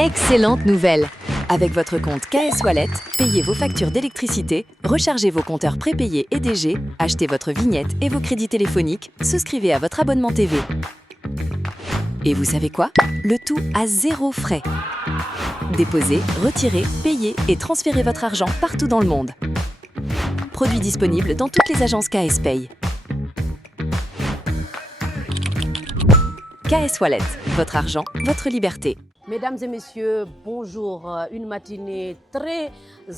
Excellente nouvelle! Avec votre compte KS Wallet, payez vos factures d'électricité, rechargez vos compteurs prépayés et DG, achetez votre vignette et vos crédits téléphoniques, souscrivez à votre abonnement TV. Et vous savez quoi? Le tout à 0 frais. Déposez, retirez, payez et transférez votre argent partout dans le monde. Produit disponible dans toutes les agences KS Pay. KS Wallet, votre argent, votre liberté. Mesdames et messieurs, bonjour. Une matinée très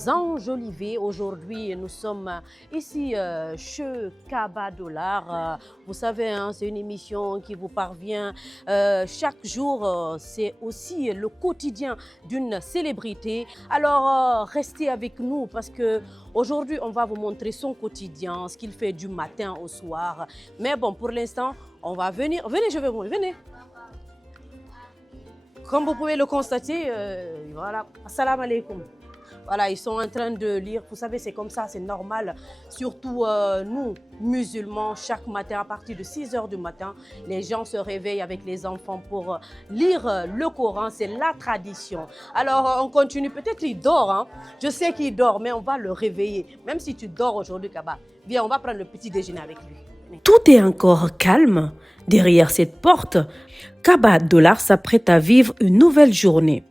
enjolivée. Aujourd'hui, nous sommes ici chez Kaba Dollar. Vous savez, hein, c'est une émission qui vous parvient chaque jour. C'est aussi le quotidien d'une célébrité. Alors, restez avec nous parce que aujourd'hui, on va vous montrer son quotidien, ce qu'il fait du matin au soir. Mais bon, pour l'instant, on va venir. Venez, je vais vous. Venez. Comme vous pouvez le constater, voilà, assalamu alaikum. Voilà, ils sont en train de lire. Vous savez, c'est comme ça, c'est normal. Surtout nous, musulmans, chaque matin, à partir de 6 h du matin, les gens se réveillent avec les enfants pour lire le Coran. C'est la tradition. Alors, on continue. Peut-être qu'il dort. Hein. Je sais qu'il dort, mais on va le réveiller. Même si tu dors aujourd'hui, Kaba, viens, on va prendre le petit déjeuner avec lui. Tout est encore calme. Derrière cette porte, Kaba Dollar s'apprête à vivre une nouvelle journée.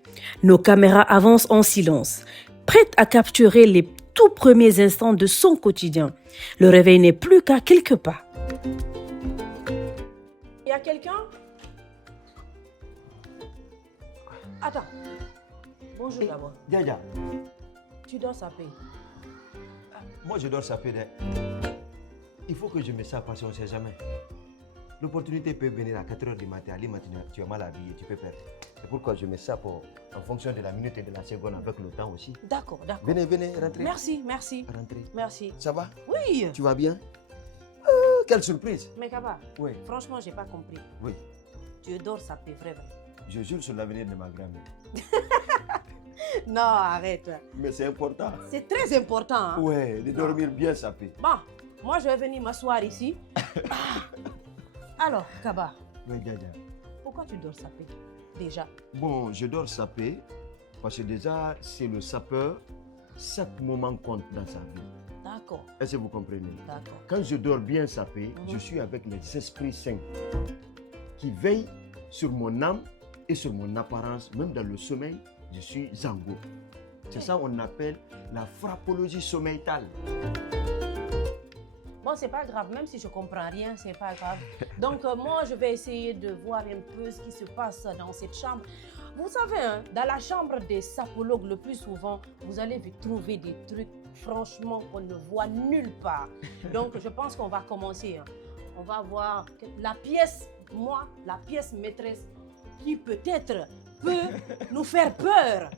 Nos caméras avancent en silence, prêtes à capturer les tout premiers instants de son quotidien. Le réveil n'est plus qu'à quelques pas. Il y a quelqu'un? Attends. Bonjour d'abord. Dja, Tu dors sapé. moi je dors sapé. Il faut que je me sache parce qu'on ne sait jamais. L'opportunité peut venir à 4 h du matin, tu es mal habillé, tu peux perdre. C'est pourquoi je me sape en fonction de la minute et de la seconde avec le temps aussi. D'accord, d'accord. Venez, rentrez. Merci. Rentrez. Merci. Ça va? Oui. Tu vas bien? Quelle surprise! Mais Kaba, Oui. franchement, j'ai pas compris. Oui. Tu dors sapé, vraiment. Je jure sur l'avenir de ma grand-mère. Non, arrête. Mais c'est important. C'est très important. Hein? Ouais, de dormir bien sapé. Bon, moi, je vais venir m'asseoir ici. Alors, Kaba, Oui, Dja. pourquoi tu dors sapé déjà? Bon, je dors sapé parce que déjà, c'est le sapeur. Chaque moment compte dans sa vie. D'accord, Est-ce que vous comprenez? d'accord. Quand je dors bien sapé, je suis avec les esprits saints qui veillent sur mon âme et sur mon apparence. Même dans le sommeil, je suis zango. C'est ça qu'on appelle la frappologie sommeiltale. Bon, c'est pas grave, même si je comprends rien, c'est pas grave. Donc, moi, je vais essayer de voir un peu ce qui se passe dans cette chambre. Vous savez, hein, dans la chambre des sapologues, le plus souvent, vous allez vous trouver des trucs, franchement, qu'on ne voit nulle part. Donc, je pense qu'on va commencer. Hein. On va voir la pièce, la pièce maîtresse, qui peut-être peut nous faire peur.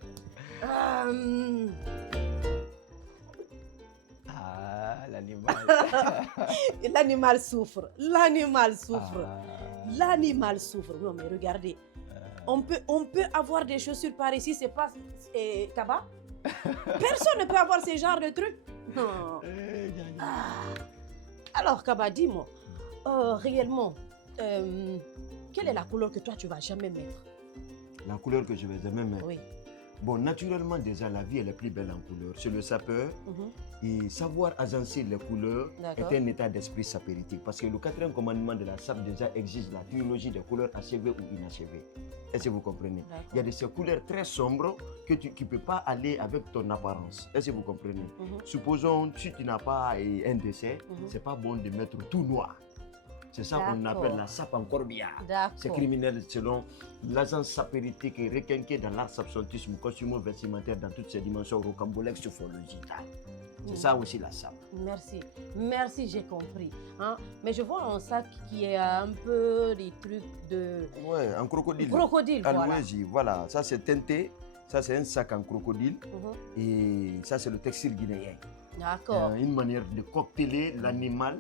L'animal. L'animal souffre. L'animal souffre. L'animal souffre. Non, mais regardez. On peut avoir des chaussures par ici, c'est pas Kaba. Personne ne peut avoir ce genre de trucs. Non. Alors, Kaba, dis-moi, réellement, quelle est la couleur que toi, tu vas jamais mettre? La couleur que je vais jamais mettre. Oui. Bon, naturellement, déjà, la vie elle est plus belle en couleur. C'est le sapeur. Et savoir agencer les couleurs est un état d'esprit sapéritique. Parce que le 4e commandement de la sape déjà exige la trilogie des couleurs achevées ou inachevées. Est-ce que vous comprenez? Il y a de ces couleurs très sombres que tu ne peux pas aller avec ton apparence. Est-ce que vous comprenez? Supposons, si tu n'as pas un décès, c'est pas bon de mettre tout noir. C'est ça qu'on appelle la sape en corbillard. C'est criminel selon l'agence sapéritique et requinquée dans l'art sapsontisme, costume vestimentaire dans toutes ses dimensions rocambolesques sophrologicales. C'est ça aussi la sape. Merci, j'ai compris. Hein? Mais je vois un sac qui est un peu des trucs de... Ouais, en crocodile. Crocodile, voilà. Voilà, ça c'est teinté, ça c'est un sac en crocodile et ça c'est le textile guinéen. D'accord. Une manière de cocktailer l'animal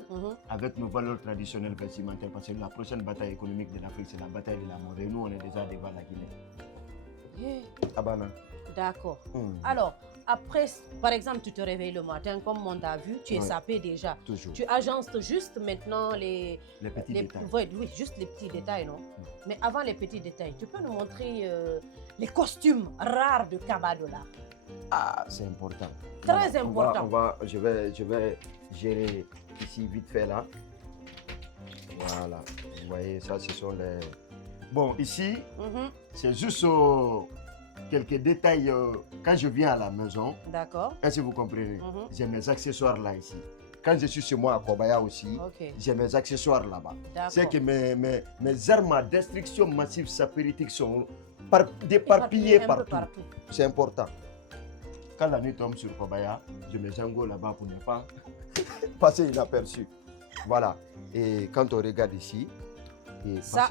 avec nos valeurs traditionnelles vestimentaires. Parce que la prochaine bataille économique de l'Afrique, c'est la bataille de la mort. Et nous, on est déjà devant la Guinée. Abana. D'accord. Alors, après, par exemple, tu te réveilles le matin, comme on t'a vu, tu es sapé déjà. Toujours. Tu agences juste maintenant les petits détails. Oui, juste les petits détails, non? Mais avant les petits détails, tu peux nous montrer les costumes rares de Kaba Dolar. Ah, c'est important. Très important. Je vais gérer ici vite fait là. Voilà. Vous voyez, ça, ce sont les... Bon, ici, c'est juste quelques détails quand je viens à la maison. D'accord. Est-ce que vous comprenez? J'ai mes accessoires là ici. Quand je suis chez moi à Kobaya aussi, j'ai mes accessoires là-bas. C'est que mes armes à destruction massive sapéritique sont éparpillées partout. C'est important. Quand la nuit tombe sur Kobaya, je mets Django là-bas pour ne pas passer inaperçu. Voilà. Et quand on regarde ici... Ça,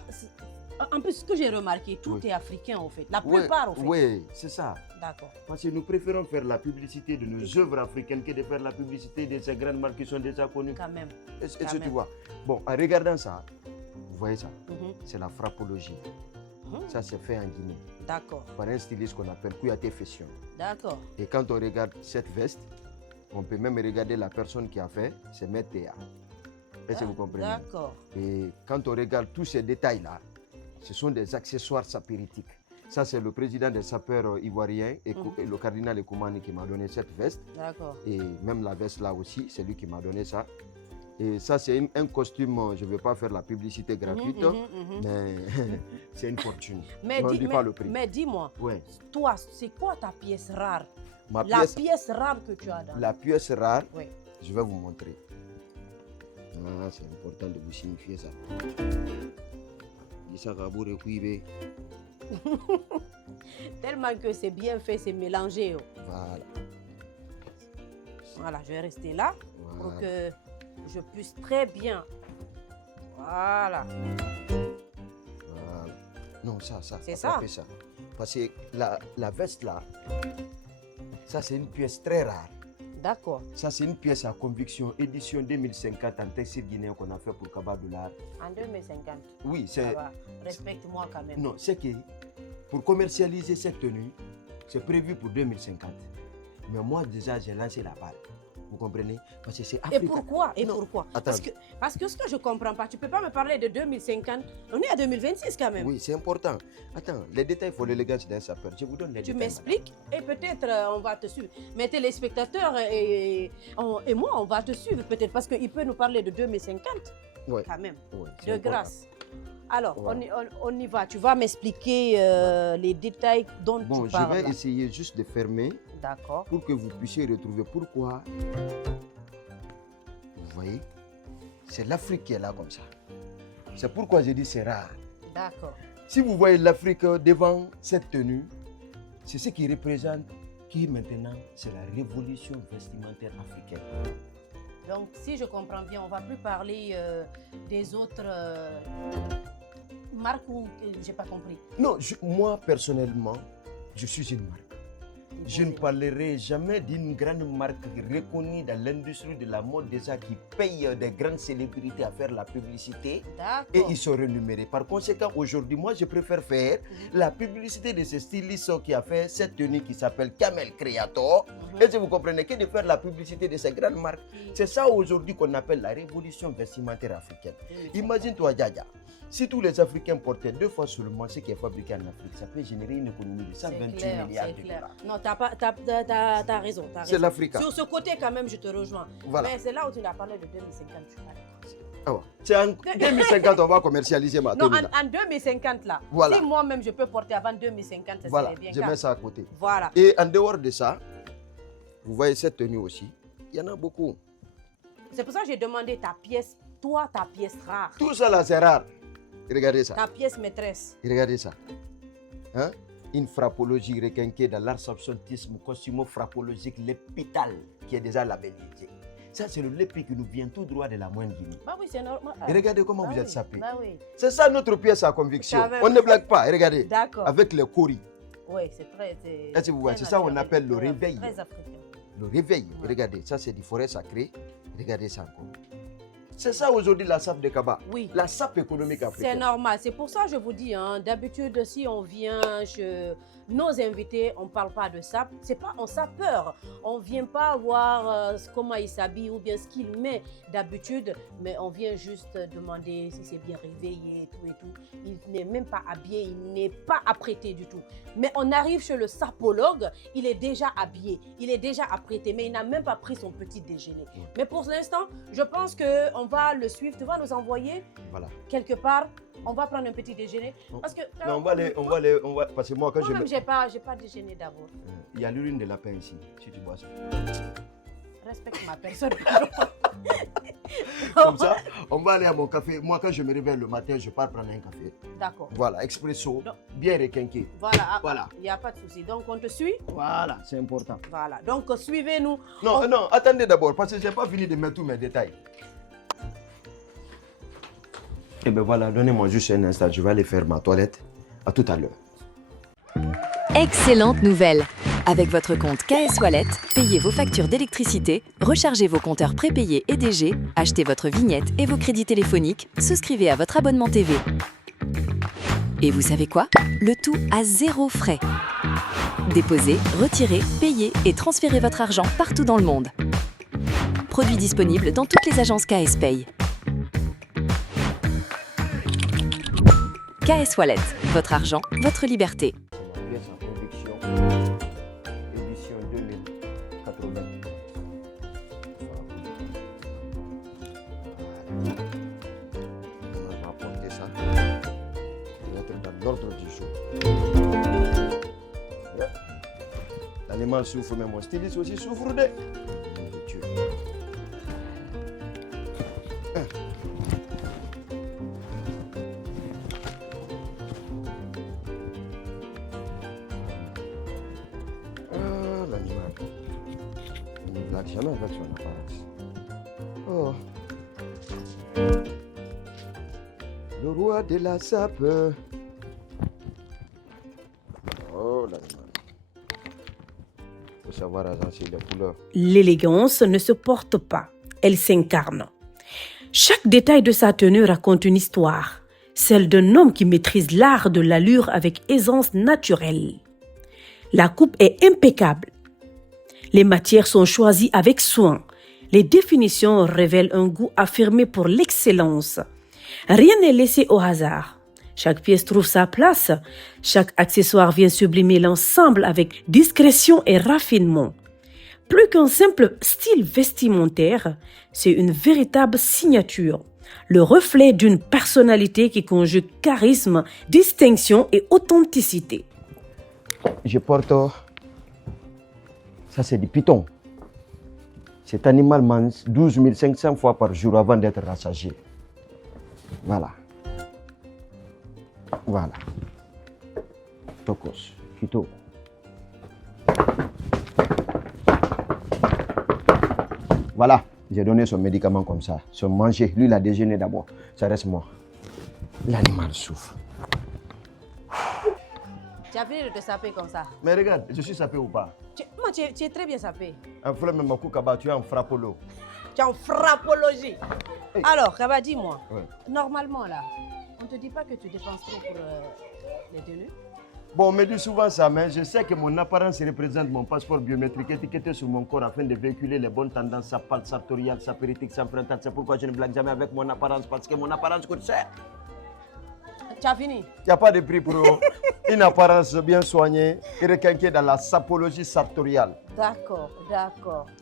en plus, ce que j'ai remarqué, tout est africain en fait. La plupart en fait. Oui, c'est ça. D'accord. Parce que nous préférons faire la publicité de nos œuvres africaines que de faire la publicité de ces grandes marques qui sont déjà connues. Quand même. Est-ce que tu vois? Bon, en regardant ça, vous voyez ça? C'est la frappologie. Ça, c'est fait en Guinée. D'accord. Par un styliste qu'on appelle Kouyaté Fession. D'accord. Et quand on regarde cette veste, on peut même regarder la personne qui a fait, c'est Maître Théa. Est-ce que vous comprenez? D'accord. Et quand on regarde tous ces détails-là, ce sont des accessoires sapéritiques. Ça, c'est le président des sapeurs ivoiriens et le cardinal Ekoumani qui m'a donné cette veste. D'accord. Et même la veste là aussi, c'est lui qui m'a donné ça. Et ça, c'est un costume, je ne vais pas faire la publicité gratuite, mais c'est une fortune. Mais on ne dit pas le prix. Mais dis-moi, toi, c'est quoi ta pièce rare? La pièce rare que tu as dans la pièce rare, je vais vous montrer. Ah, c'est important de vous signifier ça. Tellement que c'est bien fait, c'est mélangé. Voilà. Voilà, je vais rester là pour que je puisse très bien. Voilà. Voilà. Non, ça. C'est ça. Parce que la veste là, ça c'est une pièce très rare. D'accord. Ça, c'est une pièce à conviction, édition 2050 en textile guinéen qu'on a fait pour Kaba Dolar. En 2050? Oui, c'est... Respecte-moi quand même. Non, c'est que pour commercialiser cette tenue, c'est prévu pour 2050. Mais moi, déjà, j'ai lancé la balle. Vous comprenez? Parce que c'est africain. Et pourquoi? Parce que ce que je ne comprends pas, tu ne peux pas me parler de 2050. On est à 2026 quand même. Oui, c'est important. Attends, les détails, il faut l'élégance d'un sapeur. Je vous donne les détails. Tu m'expliques et peut-être on va te suivre. Mes téléspectateurs et moi, on va te suivre peut-être parce qu'il peut nous parler de 2050 quand même. De grâce. Alors, on y va. Tu vas m'expliquer les détails dont tu parles. Bon, je vais essayer juste de fermer. D'accord. Pour que vous puissiez retrouver pourquoi. Vous voyez, c'est l'Afrique qui est là comme ça. C'est pourquoi j'ai dit c'est rare. D'accord. Si vous voyez l'Afrique devant cette tenue, c'est ce qui représente qui maintenant, c'est la révolution vestimentaire africaine. Donc, si je comprends bien, on ne va plus parler des autres marques ou je n'ai pas compris. Non, moi personnellement, je suis une marque. Je ne parlerai jamais d'une grande marque reconnue dans l'industrie de la mode déjà qui paye des grandes célébrités à faire la publicité et ils sont rémunérés. Par conséquent, aujourd'hui, moi, je préfère faire la publicité de ce styliste qui a fait cette tenue qui s'appelle Camel Creator. Et si vous comprenez que de faire la publicité de ces grandes marques, c'est ça aujourd'hui qu'on appelle la révolution vestimentaire africaine. Imagine-toi, Djadja. Si tous les Africains portaient 2 fois seulement ce qui est fabriqué en Afrique, ça peut générer une économie de 128 milliards de dollars. Non, t'as raison. C'est l'Afrique. Sur ce côté, quand même, je te rejoins. Voilà. Mais c'est là où tu as parlé de 2050. Je suis pas d'accord. C'est en 2050 on va commercialiser ma tenue. Non, en 2050 là. Voilà. Si moi-même je peux porter avant 2050, ça serait bien. Je mets ça à côté. Voilà. Et en dehors de ça, vous voyez cette tenue aussi, il y en a beaucoup. C'est pour ça que j'ai demandé ta pièce, toi, ta pièce rare. Tout ça là, c'est rare. Regardez ça. Ta pièce maîtresse. Regardez ça. Hein? Une frappologie requinquée dans l'arsabsontisme costumo-frappologique, l'hôpital qui est déjà labellisé. Ça, c'est le lépi qui nous vient tout droit de la moindre Guinée. Bah oui, c'est normal. Et regardez comment vous êtes sapés. Bah oui. C'est ça notre pièce à conviction. On ne blague pas. Regardez. D'accord. Avec les coris. Oui, c'est très. Est-ce que vous voyez? C'est ça qu'on appelle le réveil. Très africain. Le réveil. Regardez, ça c'est du forêt sacré. Regardez ça encore. C'est ça aujourd'hui la SAP de Kaba. Oui. La SAP économique africaine. C'est normal. C'est pour ça que je vous dis, d'habitude, si on vient chez nos invités, on ne parle pas de SAP. C'est pas on a peur. On ne vient pas voir comment il s'habille ou bien ce qu'il met d'habitude, mais on vient juste demander si c'est bien réveillé et tout. Il n'est même pas habillé, il n'est pas apprêté du tout. Mais on arrive chez le sapologue, il est déjà habillé, il est déjà apprêté, mais il n'a même pas pris son petit déjeuner. Mais pour l'instant, je pense qu'on va le suivre. Tu vas nous envoyer quelque part. On va prendre un petit déjeuner. Parce que, non, on va parce que moi, quand j'ai pas déjeuné d'abord. Il y a l'urine de lapin ici, si tu bois ça. Respecte ma personne. Comme ça, on va aller à mon café. Moi, quand je me réveille le matin, je pars prendre un café. D'accord. Voilà, expresso, bien requinqué. Voilà. Il n'y a pas de souci. Donc, on te suit. Voilà, c'est important. Voilà. Donc, suivez-nous. Non, attendez d'abord, parce que je n'ai pas fini de mettre tous mes détails. Eh bien voilà, donnez-moi juste un instant, je vais aller faire ma toilette. À tout à l'heure. Excellente nouvelle! Avec votre compte KS Wallet, payez vos factures d'électricité, rechargez vos compteurs prépayés et DG, achetez votre vignette et vos crédits téléphoniques, souscrivez à votre abonnement TV. Et vous savez quoi? Le tout à 0 frais. Déposez, retirez, payez et transférez votre argent partout dans le monde. Produit disponible dans toutes les agences KS Pay. KS Wallet, votre argent, votre liberté. C'est ma pièce en production, édition 2080. On va apporter ça, mettre dans l'ordre du jour. L'animal souffre, mais mon styliste aussi souffre de. Dieu. Jamais avec son apparence. Oh. Le roi de la sape. Oh l'animal. Il faut savoir agencer les couleurs. L'élégance ne se porte pas, elle s'incarne. Chaque détail de sa tenue raconte une histoire, celle d'un homme qui maîtrise l'art de l'allure avec aisance naturelle. La coupe est impeccable. Les matières sont choisies avec soin. Les définitions révèlent un goût affirmé pour l'excellence. Rien n'est laissé au hasard. Chaque pièce trouve sa place. Chaque accessoire vient sublimer l'ensemble avec discrétion et raffinement. Plus qu'un simple style vestimentaire, c'est une véritable signature. Le reflet d'une personnalité qui conjugue charisme, distinction et authenticité. Je porte... Ça, c'est du python. Cet animal mange 12 500 fois par jour avant d'être rassasié. Voilà. Voilà. Tokos. Kito. Voilà. J'ai donné son médicament comme ça. Son manger. Lui, il a déjeuné d'abord. Ça reste moi. L'animal souffre. Tu as fini de te saper comme ça. Mais regarde, je suis sapé ou pas? Tu es très bien sapé. Un flemme même Kaba, tu es en frappolo. Tu es en frappologie. Hey. Alors, Kaba, dis-moi. Ouais. Normalement, là, on ne te dit pas que tu dépenses trop pour les tenues? Bon, on me dit souvent ça, mais je sais que mon apparence représente mon passeport biométrique étiqueté sur mon corps afin de véhiculer les bonnes tendances sapales, sartoriales, sapéritiques, s'empruntantes. C'est pourquoi je ne blague jamais avec mon apparence, parce que mon apparence coûte cher. Tu as fini? Il n'y a pas de prix pour une apparence bien soignée et requinquée dans la sapologie sartoriale. D'accord.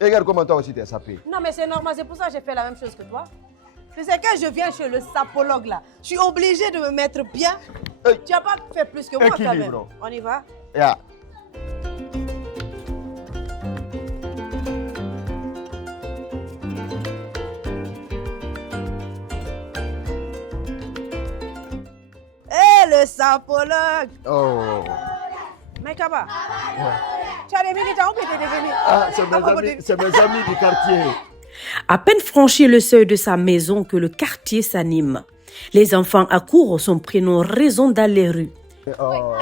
Et regarde comment toi aussi tu es sapé. Non, mais c'est normal, c'est pour ça que j'ai fait la même chose que toi. Tu sais, quand je viens chez le sapologue, là, je suis obligée de me mettre bien. Hey. Tu n'as pas fait plus que moi, quand même. Équilibre. On y va? Yeah. Le sapologue. Oh. Mais Kaba, tu as des militants ou bien tu es devenu? Ah, c'est mes amis du quartier. À peine franchi le seuil de sa maison que le quartier s'anime. Les enfants accourent son prénom raison dans les rues. Oh,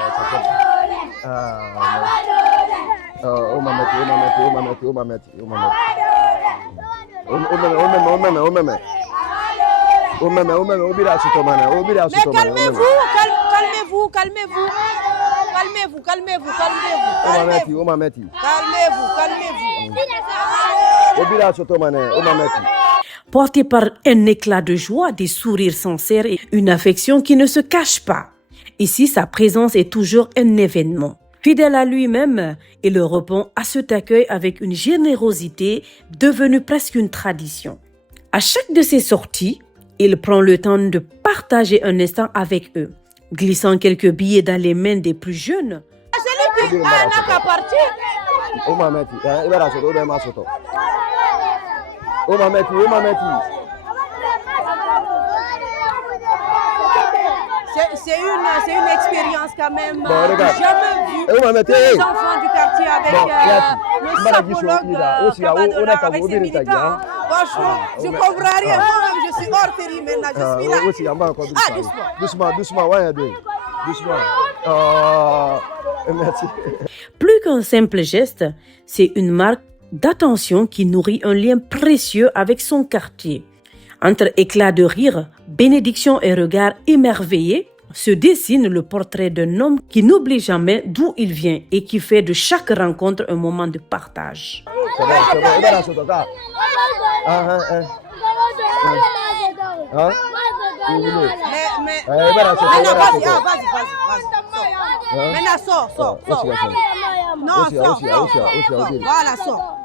Mais calmez-vous, calmez-vous, calmez-vous. Calmez-vous, calmez-vous, calmez-vous. Porté par un éclat de joie, des sourires sincères et une affection qui ne se cache pas. Ici, sa présence est toujours un événement. Fidèle à lui-même, il répond à cet accueil avec une générosité devenue presque une tradition. À chaque de ses sorties, il prend le temps de partager un instant avec eux, glissant quelques billets dans les mains des plus jeunes. C'est lui qui n'a qu'à partir. C'est une expérience quand même jamais vue. Les enfants du quartier avec le sapologue Kabadollar, avec ses militants. Franchement, je ne comprends rien. Moi-même, je suis hors série maintenant. Je suis là. Doucement. Merci. Plus qu'un simple geste, c'est une marque d'attention qui nourrit un lien précieux avec son quartier. Entre éclats de rire, bénédictions et regards émerveillés, se dessine le portrait d'un homme qui n'oublie jamais d'où il vient et qui fait de chaque rencontre un moment de partage. Maintenant, sors. Non, sors. Voilà, sors.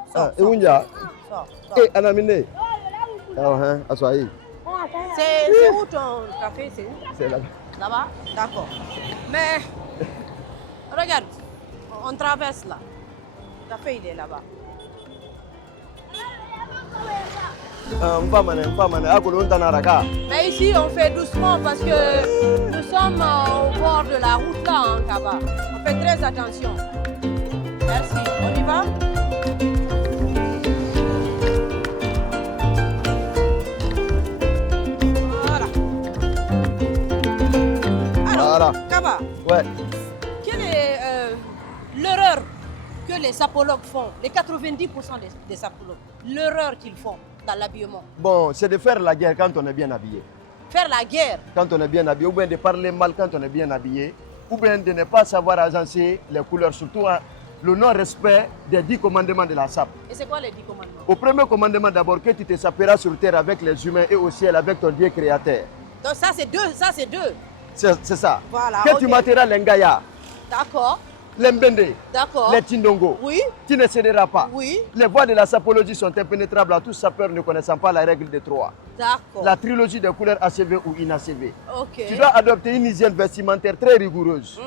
C'est où ton café? C'est où? C'est là. Là-bas? D'accord. Mais, regarde, on traverse là. Le café, il est là-bas. Mais ici, on fait doucement parce que nous sommes au bord de la route là, en Kaba. On fait très attention. Merci. On y va? Alors, Kaba, ouais. Quelle est l'erreur que les sapologues font, les 90% des sapologues, l'erreur qu'ils font dans l'habillement? Bon, c'est de faire la guerre quand on est bien habillé. Faire la guerre? Quand on est bien habillé, ou bien de parler mal quand on est bien habillé, ou bien de ne pas savoir agencer les couleurs, surtout le non-respect des 10 commandements de la SAP. Et c'est quoi les 10 commandements? Au premier commandement d'abord, que tu te saperas sur terre avec les humains et au ciel avec ton Dieu créateur. Donc ça c'est deux, C'est ça. Voilà, que tu materas l'engaya. D'accord. L'embende. D'accord. Les tindongo. Oui. Tu ne céderas pas. Oui. Les voies de la sapologie sont impénétrables à tous sapeurs ne connaissant pas la règle des 3. D'accord. La trilogie des couleurs ACV ou inACV. Ok. Tu dois adopter une hygiène vestimentaire très rigoureuse.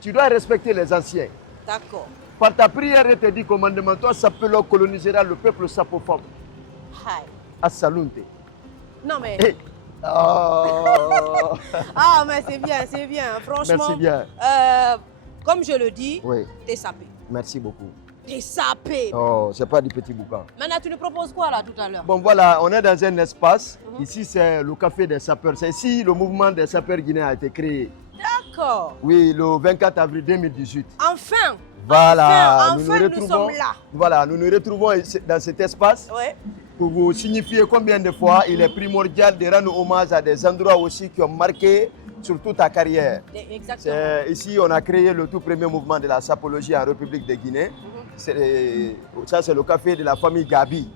Tu dois respecter les anciens. D'accord. Par ta prière et tes 10 commandements, toi, sapeur colonisera le peuple sapophobe. Hi. À Salunte. Non mais... Hey. Oh. Ah mais c'est bien. Franchement, merci bien. Comme je le dis, oui. T'es sapé. Merci beaucoup. T'es sapé. Oh, c'est pas du petit boucan. Maintenant, tu nous proposes quoi là tout à l'heure? Bon voilà, on est dans un espace. Ici, c'est le café des sapeurs. C'est ici le mouvement des sapeurs guinéens a été créé. D'accord. Oui, le 24 avril 2018. Enfin. Voilà. Enfin, nous sommes là. Voilà, nous nous retrouvons dans cet espace. Ouais. Pour vous signifier combien de fois il est primordial de rendre hommage à des endroits aussi qui ont marqué sur toute ta carrière. Exactement. Ici, on a créé le tout premier mouvement de la sapologie en République de Guinée. Ça, c'est le café de la famille Gabi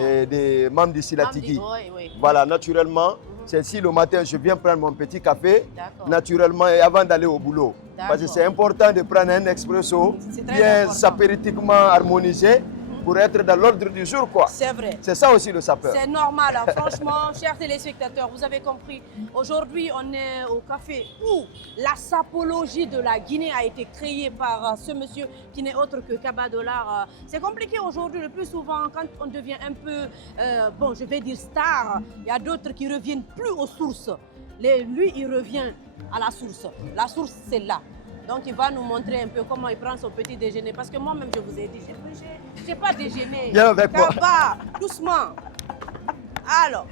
et des membres du Silatigi. Oui. Voilà, naturellement, c'est ici le matin, je viens prendre mon petit café, naturellement, et avant d'aller au boulot. Parce que c'est important de prendre un expresso bien sapéritiquement harmonisé pour être dans l'ordre du jour, quoi. C'est vrai. C'est ça aussi le sapeur. C'est normal, hein. Franchement, chers téléspectateurs, vous avez compris. Aujourd'hui, on est au café où la sapologie de la Guinée a été créée par ce monsieur qui n'est autre que Kabadollar. C'est compliqué aujourd'hui, le plus souvent, quand on devient un peu, bon, je vais dire star, il y a d'autres qui reviennent plus aux sources. Lui, il revient à la source. La source, c'est là. Donc, il va nous montrer un peu comment il prend son petit déjeuner. Parce que moi-même, je vous ai dit, je n'ai pas déjeuné. Viens avec moi. Kaba, doucement. Alors.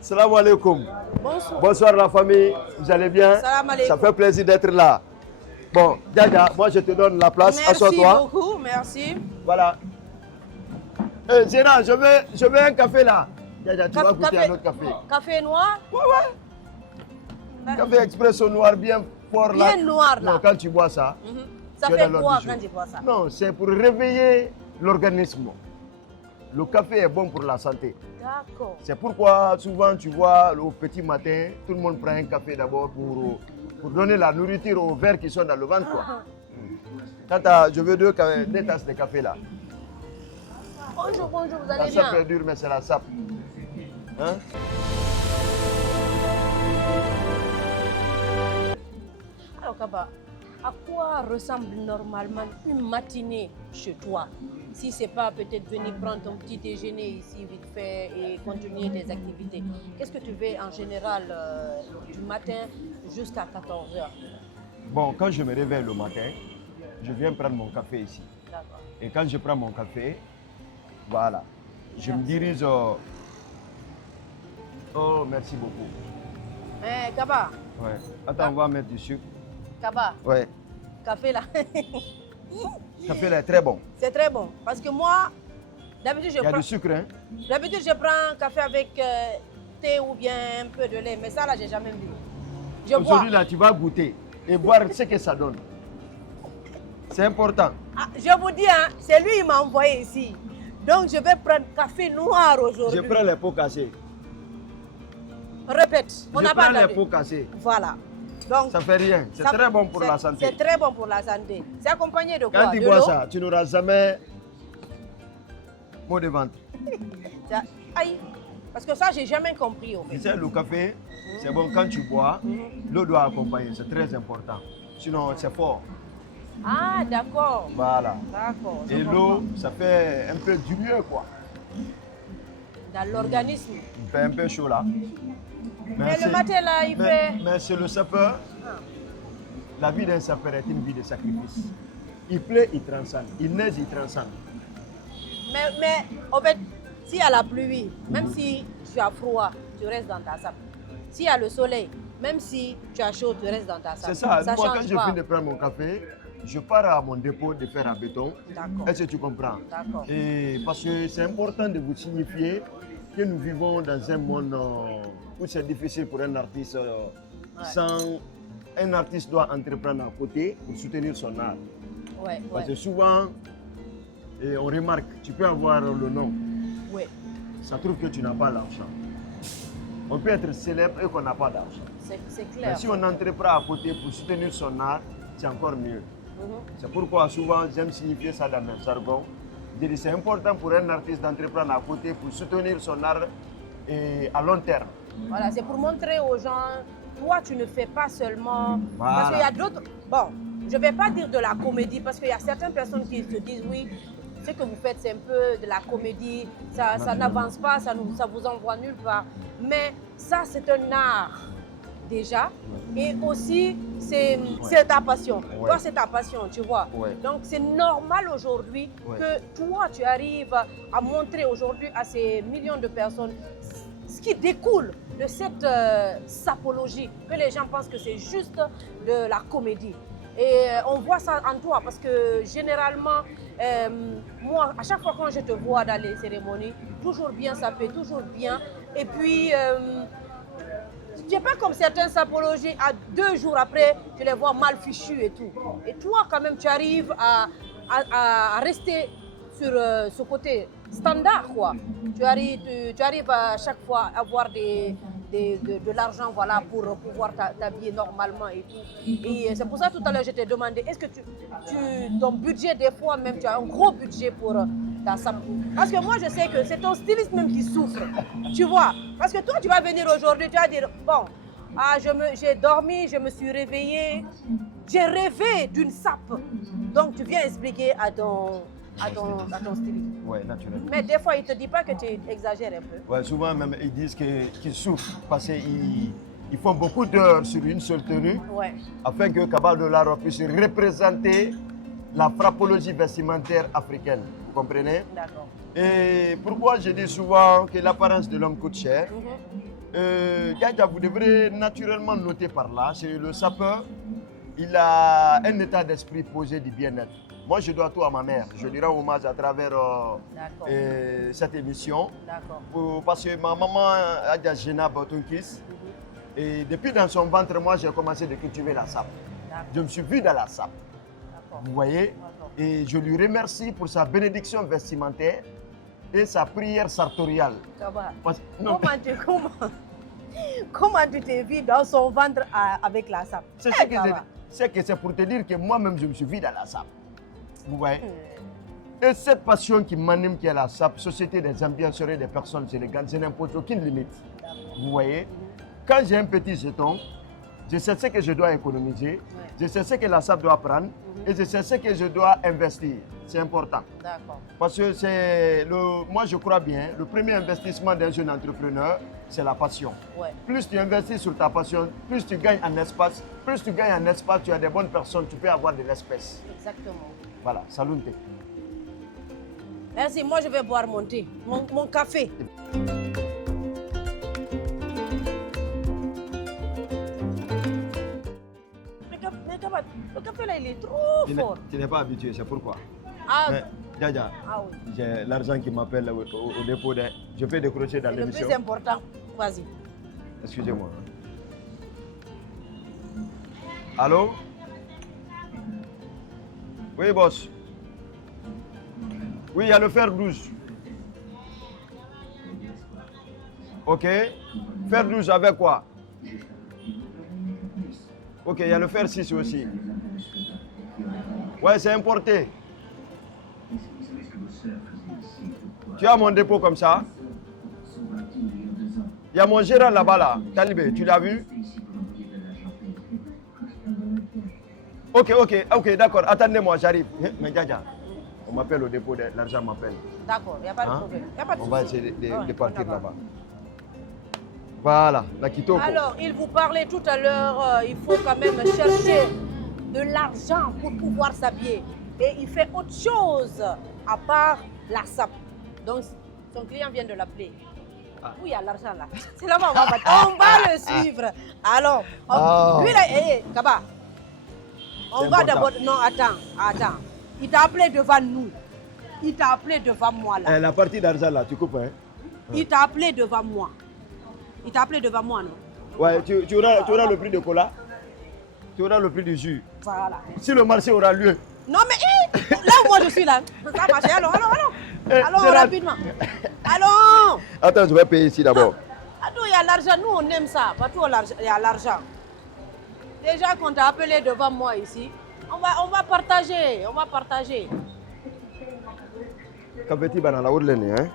Salam alaikum. Bonsoir. Bonsoir la famille. Vous allez bien? Salam alaikum. Ça fait plaisir d'être là. Bon, Djadia, moi je te donne la place. Assois-toi. Merci beaucoup, merci. Voilà. Gérard, je veux un café là. Dja, tu vas goûter un autre café. Café noir? Ouais. Café expresso noir bien fort là. Bien noir là. Non, quand tu bois ça. Ça tu es fait dans quoi l'ordre du quand jour. tu bois ça? Non, c'est pour réveiller l'organisme. Le café est bon pour la santé. D'accord. C'est pourquoi souvent tu vois au petit matin, tout le monde prend un café d'abord pour donner la nourriture aux vers qui sont dans le ventre. Quoi. Je veux deux tasses de café là. Bonjour, vous La allez sape bien? est dure, mais c'est la sape. Hein? Alors Kaba, à quoi ressemble normalement une matinée chez toi? Si c'est pas peut-être venir prendre ton petit déjeuner ici vite fait et continuer tes activités. Qu'est-ce que tu fais en général du matin jusqu'à 14h? Bon, quand je me réveille le matin, je viens prendre mon café ici. D'accord. Et quand je prends mon café, voilà, je me dirige Oh, merci beaucoup. Mais Kaba, Ouais. Attends, on va mettre du sucre. Kaba, Ouais. café là, Le café là est très bon. c'est très bon. Parce que moi, d'habitude Il y a du sucre, hein? je prends café avec thé ou bien un peu de lait. Mais ça là, j'ai jamais vu. Je bois. Aujourd'hui là, tu vas goûter et voir ce que ça donne. C'est important. Ah, je vous dis, hein, c'est lui qui m'a envoyé ici. Donc je vais prendre café noir aujourd'hui. Je prends les pots cassés. Répète, on Je n'a pas prends les entendu. pots cassés. Voilà. Donc, Ça fait rien. C'est ça- très bon pour la santé. C'est très bon pour la santé. C'est accompagné de quoi? Quand tu De bois l'eau? ça, tu n'auras jamais mot de ventre. Aïe. Parce que ça, j'ai jamais compris. Au Tu fait. sais, le café, c'est bon quand tu bois, l'eau doit accompagner, c'est très important. Sinon, c'est fort. Ah, d'accord. Voilà. D'accord. je Et comprends. l'eau, ça fait un peu du mieux, quoi. Dans l'organisme. Il fait un peu chaud là. Mais le c'est- matin, là, il fait... mais c'est le sapeur. La vie d'un sapeur est une vie de sacrifice. Il pleut, il transcende. Il neige, il transcende. Mais en fait, s'il y a la pluie, même si tu as froid, tu restes dans ta sape. S'il y a le soleil, même si tu as chaud, tu restes dans ta sape. C'est ça. Moi, quand change je pas. finis de prendre mon café, je pars à mon dépôt de fer à béton. D'accord. Est-ce que tu comprends? D'accord. Et parce que c'est important de vous signifier que nous vivons dans un monde où c'est difficile pour un artiste un artiste doit entreprendre à côté pour soutenir son art. Ouais, Parce que ouais, souvent, on remarque, tu peux avoir le nom, ouais. ça trouve que tu n'as pas l'argent. On peut être célèbre et qu'on n'a pas d'argent. C'est Mais clair. si on entreprend à côté pour soutenir son art, c'est encore mieux. C'est pourquoi souvent j'aime signifier ça dans mon jargon. Je dis c'est important pour un artiste d'entreprendre à côté pour soutenir son art et à long terme. Voilà, c'est pour montrer aux gens, toi, tu ne fais pas seulement... Voilà. Parce qu'il y a d'autres... Bon, je ne vais pas dire de la comédie, parce qu'il y a certaines personnes qui se disent, oui, ce que vous faites, c'est un peu de la comédie, ça n'avance pas, ça vous envoie nulle part. Mais ça, c'est un art, déjà. Et aussi, c'est ta passion. Ouais. Toi, c'est ta passion, tu vois. Ouais. Donc, c'est normal aujourd'hui Ouais. que toi, tu arrives à montrer aujourd'hui à ces millions de personnes ce qui découle de cette sapologie, que les gens pensent que c'est juste de la comédie. Et on voit ça en toi parce que généralement, moi, à chaque fois quand je te vois dans les cérémonies, toujours bien sapé, toujours bien. Et puis, tu n'es pas comme certaines sapologies, à 2 jours après, tu les vois mal fichus et tout. Et toi, quand même, tu arrives à rester sur ce côté standard, quoi. Tu arrives à chaque fois à avoir de l'argent, voilà, pour pouvoir t'habiller normalement et tout. Et c'est pour ça tout à l'heure je t'ai demandé, est-ce que ton budget, des fois même, tu as un gros budget pour ta sape? Parce que moi je sais que c'est ton styliste même qui souffre, tu vois. Parce que toi tu vas venir aujourd'hui, tu vas dire, bon, j'ai dormi, je me suis réveillée, j'ai rêvé d'une sape. Donc tu viens expliquer à ton styliste. Oui, naturellement. Mais des fois, il ne te dit pas que tu exagères un peu. Ouais, souvent même ils disent qu'ils souffrent parce qu'ils font beaucoup d'heures sur une seule tenue Ouais. afin que Cabal de l'Art puisse représenter la frappologie vestimentaire africaine. Vous comprenez? D'accord. Et pourquoi je dis souvent que l'apparence de l'homme coûte cher? Dja, vous devrez naturellement noter par là, c'est le sapeur, il a un état d'esprit posé du bien-être. Moi, je dois tout à ma mère. Je lui rends hommage à travers cette émission. Parce que ma maman a déjà Gena Botonkis. Et depuis dans son ventre, moi, j'ai commencé de cultiver la sape. Je me suis vu dans la sape. Vous voyez? Et je lui remercie pour sa bénédiction vestimentaire et sa prière sartoriale. Comment tu t'es vu dans son ventre avec la sape? C'est pour te dire que moi-même, je me suis vu dans la sape. Vous voyez? Et cette passion qui m'anime, qui est la SAP, Société des ambianceurs et des personnes sénégalaises, je n'impose aucune limite. Vous voyez? Quand j'ai un petit jeton, je sais ce que je dois économiser, je sais ce que la SAP doit prendre et je sais ce que je dois investir. C'est important. Parce que moi je crois bien, le premier investissement d'un jeune entrepreneur, c'est la passion. Plus tu investis sur ta passion, plus tu gagnes en espace. Plus tu gagnes en espace, tu as des bonnes personnes, tu peux avoir de l'espèce. Exactement. Voilà, salut. Merci, moi je vais boire mon thé, mon café. Le café là, il est trop fort. Tu n'es pas habitué, c'est pourquoi. Djaja, j'ai l'argent qui m'appelle au dépôt. Je peux décrocher dans l'émission. Le plus important, vas-y. Excusez-moi. Allô? Oui, boss. Oui, il y a le fer 12. Ok. Fer 12 avec quoi? Ok, il y a le fer 6 aussi. Ouais, c'est importé. Tu as mon dépôt comme ça? Il y a mon gérant là-bas, là, Talibé, tu l'as vu? Ok, d'accord, attendez-moi, j'arrive. Mais Djaja, on m'appelle au dépôt, l'argent m'appelle. D'accord, il n'y a pas de problème. On va essayer de partir là-bas. Voilà, la Kitoko. Alors, il vous parlait tout à l'heure, il faut quand même chercher de l'argent pour pouvoir s'habiller. Et il fait autre chose à part la sape. Donc, son client vient de l'appeler. Où il y a l'argent là? C'est là-bas, on va le suivre. Alors, lui là, Kaba, on va d'abord. Non, attends. Il t'a appelé devant nous. Il t'a appelé devant moi là. La partie d'argent là, tu coupes, hein? Il t'a appelé devant moi. Il t'a appelé devant moi, non? Ouais, tu auras le prix de cola. Tu auras le prix du jus. Voilà. Si le marché aura lieu. Non mais là où moi je suis là. Ça marche. Allons, rapidement. Allons. Attends, je vais payer ici d'abord. Attends, il y a l'argent. Nous, on aime ça. Partout, il y a l'argent. Déjà qu'on t'a appelé devant moi ici, on va partager. On va partager. Kapeti banana ourlene, hein?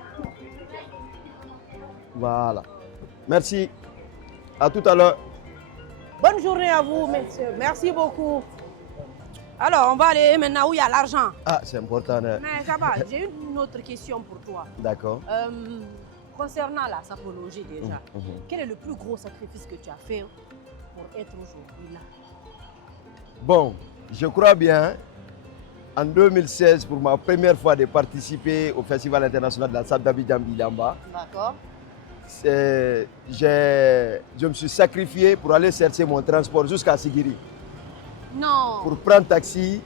Voilà. Merci. À tout à l'heure. Bonne journée à vous, messieurs. Merci beaucoup. Alors, on va aller maintenant où il y a l'argent. Ah, c'est important. Hein? Mais ça va, j'ai une autre question pour toi. D'accord. Concernant la sapologie déjà, quel est le plus gros sacrifice que tu as fait pour être aujourd'hui là? Bon, je crois bien, en 2016, pour ma première fois de participer au Festival international de la sape d'Abidjan Bilamba. D'accord. Je me suis sacrifié pour aller chercher mon transport jusqu'à Sigiri. Non. Pour prendre taxi,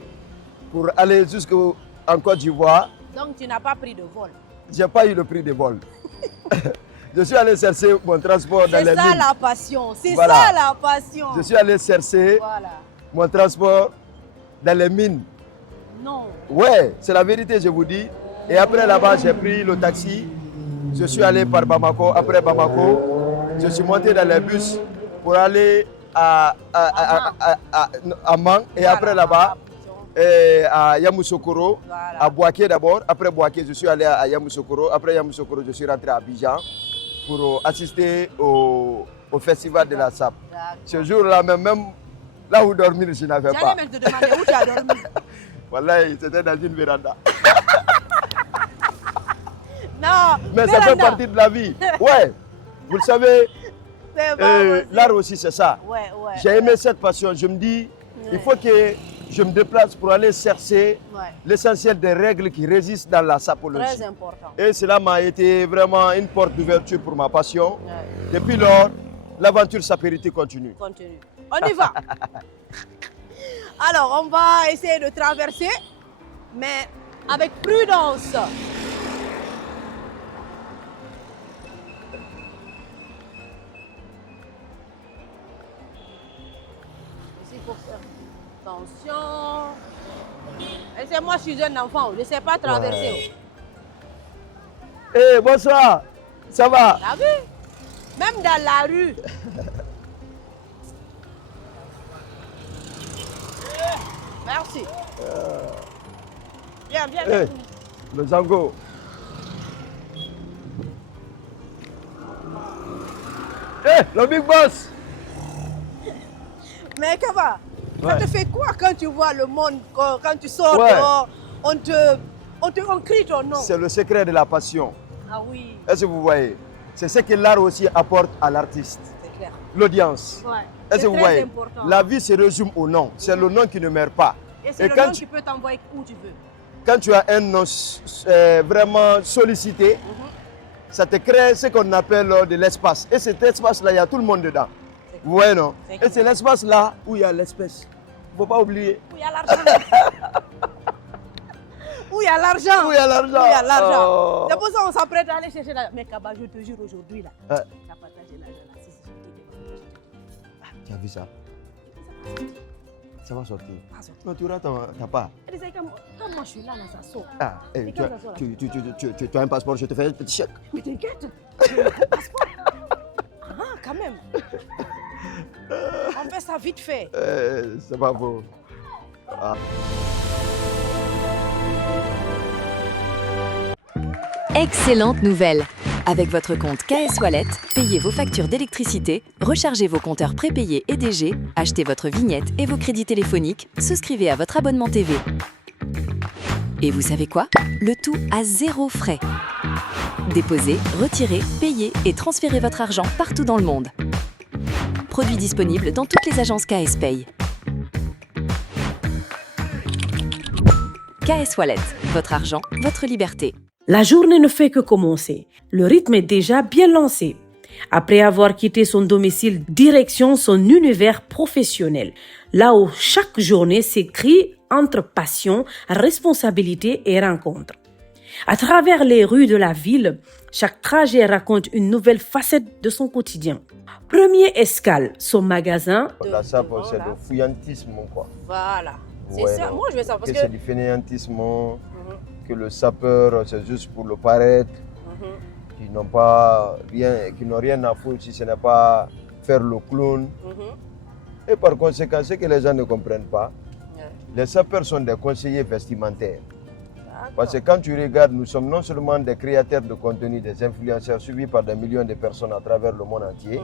pour aller jusqu'en Côte d'Ivoire. Donc tu n'as pas pris de vol? Je n'ai pas eu le prix de vol. Je suis allé chercher mon transport dans les mines. C'est ça la passion, c'est ça la passion. Je suis allé chercher mon transport dans les mines. Non. Ouais, c'est la vérité, je vous dis. Et après là-bas, j'ai pris le taxi. Je suis allé par Bamako. Après Bamako, je suis monté dans les bus pour aller à Mang. Et après là-bas, à Yamoussoukro, à Bouaké d'abord. Après Bouaké, je suis allé à Yamoussoukro. Après Yamoussoukro, je suis rentré à Abidjan pour assister au festival de la SAP. Ce jour-là, même là où dormir, je n'avais pas. J'allais même te demander où tu as dormi. Voilà, c'était dans une véranda. Non, mais ça fait partie de la vie. Ouais, vous le savez, l'art aussi c'est ça. J'ai aimé cette passion. Je me dis, il faut que je me déplace pour aller chercher l'essentiel des règles qui résistent dans la sapologie. Très important. Et cela m'a été vraiment une porte d'ouverture pour ma passion. Depuis lors, l'aventure sapéritique continue. On y va. Alors, on va essayer de traverser. mais avec prudence. Ici, il faut faire attention. Laissez-moi, je suis un enfant, je ne sais pas traverser. Eh, bonsoir. Ça va? T'as vu? Même dans la rue. Merci. Viens, viens. Eh, le Zango. Eh, le Big Boss. Mais Kaba, ça Ouais. te fait quoi quand tu vois le monde, quand tu sors Ouais. dehors, on crie ton nom? C'est le secret de la passion. Ah oui, Est-ce que vous voyez? C'est ce que l'art aussi apporte à l'artiste. c'est clair. L'audience. Ouais. Est-ce C'est que vous très voyez? important. La vie se résume au nom. C'est le nom qui ne meurt pas. Et c'est le quand nom tu- qui peut t'envoyer où tu veux. Quand tu as un nom vraiment sollicité, ça te crée ce qu'on appelle de l'espace. Et cet espace-là, il y a tout le monde dedans. Vous voyez, non? C'est Et c'est l'espace-là où il y a l'espèce. Il ne faut pas oublier. Où il y a l'argent. Où il y a l'argent. Où il y a l'argent. Où il y a l'argent. Oh. C'est pour ça qu'on s'apprête à aller chercher l'argent. Mais Kaba, je te jure aujourd'hui, là, Ouais. tu as partagé l'argent là. Si, Tu as vu ça? Ça va sortir. Pas sortir. Non, tu auras ta part. Elle disait, quand moi je suis là, ça sort. Ah, eh, Et tu, quand as, ça sort, là, tu as un passeport, je te fais un petit chèque. Mais t'inquiète, j'ai un passeport. Ah, quand même. On fait ça vite fait. C'est pas faux. Ah. Excellente nouvelle! Avec votre compte KS Wallet, payez vos factures d'électricité, rechargez vos compteurs prépayés et DG, achetez votre vignette et vos crédits téléphoniques, souscrivez à votre abonnement TV. Et vous savez quoi? Le tout à 0 frais. Déposez, retirez, payez et transférez votre argent partout dans le monde. Produit disponible dans toutes les agences KS Pay. KS Wallet, votre argent, votre liberté. La journée ne fait que commencer. Le rythme est déjà bien lancé. Après avoir quitté son domicile, direction son univers professionnel, là où chaque journée s'écrit entre passion, responsabilité et rencontre. À travers les rues de la ville, chaque trajet raconte une nouvelle facette de son quotidien. Première escale, son magasin. Là, ça, devant, c'est là. le fouillantisme, quoi. Voilà. C'est Ouais, ça. non. Moi, je veux ça parce Que que. c'est du fainéantisme, que le sapeur, c'est juste pour le paraître, qui n'ont pas rien, qui n'ont rien à foutre si ce n'est pas faire le clown. Et par conséquent, ce que les gens ne comprennent pas, les sapeurs sont des conseillers vestimentaires. Parce que quand tu regardes, nous sommes non seulement des créateurs de contenu, des influenceurs suivis par des millions de personnes à travers le monde entier,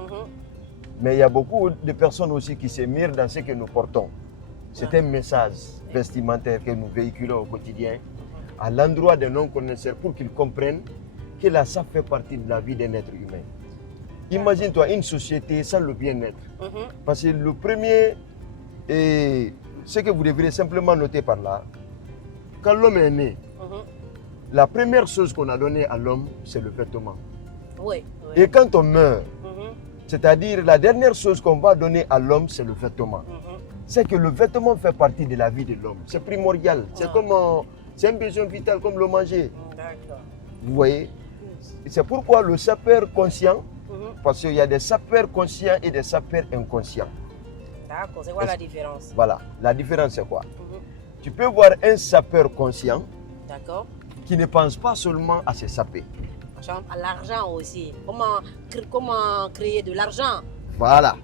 mais il y a beaucoup de personnes aussi qui se mirent dans ce que nous portons. C'est un message vestimentaire que nous véhiculons au quotidien à l'endroit des non-connaisseurs pour qu'ils comprennent que la SAP fait partie de la vie d'un être humain. Imagine-toi une société sans le bien-être. Parce que le premier, et ce que vous devrez simplement noter par là, quand l'homme est né, la première chose qu'on a donnée à l'homme, c'est le vêtement. Oui. Et quand on meurt, c'est-à-dire la dernière chose qu'on va donner à l'homme, c'est le vêtement. C'est que le vêtement fait partie de la vie de l'homme. C'est primordial. C'est comme c'est un besoin vital comme le manger. D'accord. Vous voyez? C'est pourquoi le sapeur conscient, parce qu'il y a des sapeurs conscients et des sapeurs inconscients. D'accord. C'est quoi la différence? Voilà. La différence, c'est quoi? Tu peux voir un sapeur conscient D'accord. qui ne pense pas seulement à se saper. À l'argent aussi. Comment créer de l'argent? Voilà.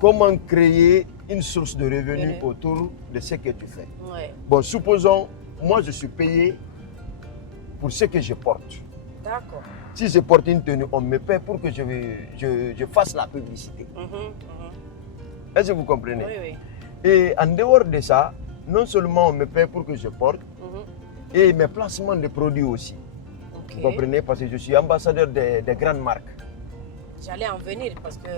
Comment créer une source de revenus autour de ce que tu fais. Ouais. Bon, supposons, moi je suis payé pour ce que je porte. D'accord. Si je porte une tenue, on me paie pour que je fasse la publicité. Est-ce que vous comprenez? Oui, oui. Et en dehors de ça, non seulement on me paie pour que je porte, et mes placements de produits aussi. Ok. Vous comprenez? Parce que je suis ambassadeur des grandes marques. J'allais en venir parce que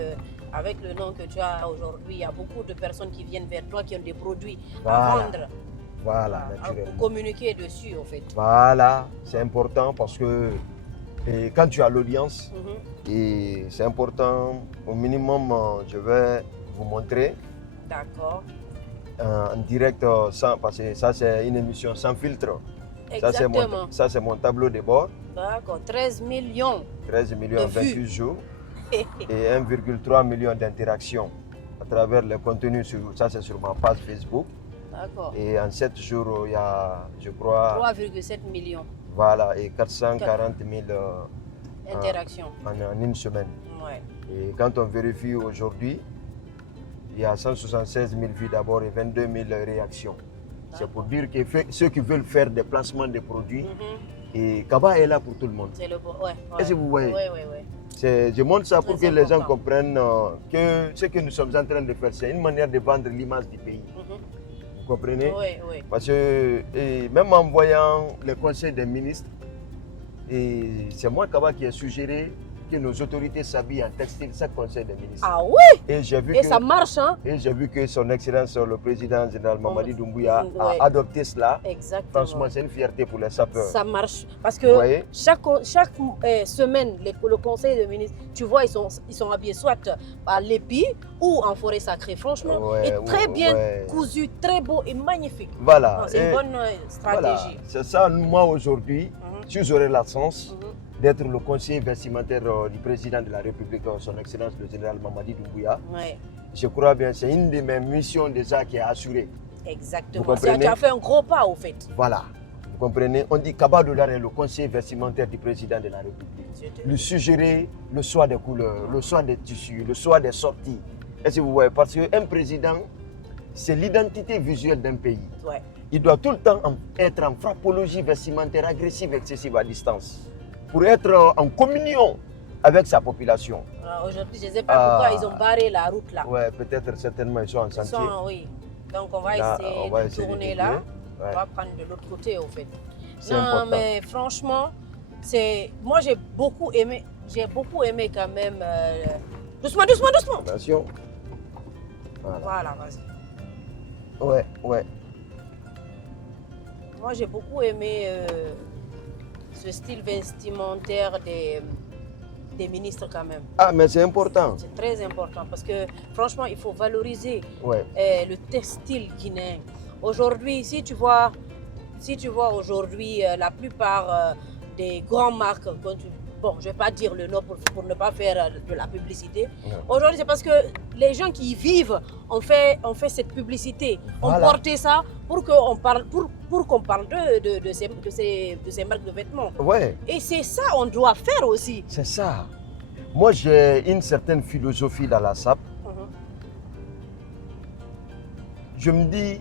avec le nom que tu as aujourd'hui, il y a beaucoup de personnes qui viennent vers toi qui ont des produits à vendre. Voilà, Pour naturellement. communiquer dessus, en fait. Voilà, c'est important parce que quand tu as l'audience, et c'est important, au minimum, je vais vous montrer. D'accord. en direct, parce que ça c'est une émission sans filtre. Exactement. Ça c'est mon tableau de bord. D'accord, 13 millions. 13 millions en 28 jours et 1,3 million d'interactions à travers le contenu, ça c'est sur ma page Facebook. D'accord. Et en 7 jours, il y a, je crois, 3,7 millions. Voilà, et 440 000 interactions en une semaine. Ouais. Et quand on vérifie aujourd'hui, il y a 176 000 vues d'abord et 22 000 réactions. C'est pour dire que ceux qui veulent faire des placements de produits, et Kaba est là pour tout le monde. C'est le bon. Ouais, Est-ce que vous voyez? Ouais. Je montre ça pour Très que les gens important. comprennent que ce que nous sommes en train de faire, c'est une manière de vendre l'image du pays. Vous comprenez? Oui. Parce que même en voyant le conseil des ministres, c'est moi Kaba qui ai suggéré que nos autorités s'habillent en textile, chaque conseil des ministres. Ah oui? Et j'ai vu Et que, ça marche, hein? et j'ai vu que son excellence, le président général Mamadi Doumbouya, Ouais. a adopté cela. Exactement. Franchement, c'est une fierté pour les sapeurs. Ça marche. Parce Vous que voyez? chaque semaine, le conseil de ministres, tu vois, ils sont habillés soit à l'épi ou en forêt sacrée. Franchement, Ouais, et très bien ouais. cousu, très beau et magnifique. Voilà. Non, c'est une bonne Voilà. stratégie. C'est ça, moi aujourd'hui, si j'aurais la chance Mhm. d'être le conseiller vestimentaire du président de la République, son excellence le général Mamadi Doumbouya, Ouais, je crois bien, c'est une de mes missions déjà qui est assurée. exactement. Vous comprenez? Tu as fait un gros pas au fait. Voilà. Vous comprenez? On dit Kaba Dolar est le conseiller vestimentaire du président de la République. Lui suggérer le choix des couleurs, le choix des tissus, le choix des sorties. Est-ce que vous voyez? Parce qu'un président, c'est l'identité visuelle d'un pays. Ouais. Il doit tout le temps être en frappologie vestimentaire agressive, excessive à distance, pour être en communion avec sa population. Alors, aujourd'hui, je ne sais pas pourquoi ils ont barré la route là. Ouais, peut-être certainement ils sont en Ils chantier. oui. Donc on va Là, essayer on va de essayer de tourner dévier. là. Ouais. On va prendre de l'autre côté au fait. C'est Non, important. mais franchement, moi j'ai beaucoup aimé quand même. Doucement. Attention. Voilà. Voilà, vas-y. Ouais. Moi j'ai beaucoup aimé ce style vestimentaire des ministres quand même. Ah, mais c'est important. C'est très important parce que franchement, il faut valoriser Ouais. le textile guinéen. Aujourd'hui, si tu vois aujourd'hui la plupart des grandes marques, bon, je ne vais pas dire le nom pour ne pas faire de la publicité. Ouais. Aujourd'hui, c'est parce que les gens qui y vivent ont fait cette publicité, Voilà. ont porté ça pour qu'on parle, pour qu'on parle de ces marques de vêtements. Ouais, Et c'est ça qu'on doit faire aussi. c'est ça. Moi, j'ai une certaine philosophie dans la SAP. Je me dis,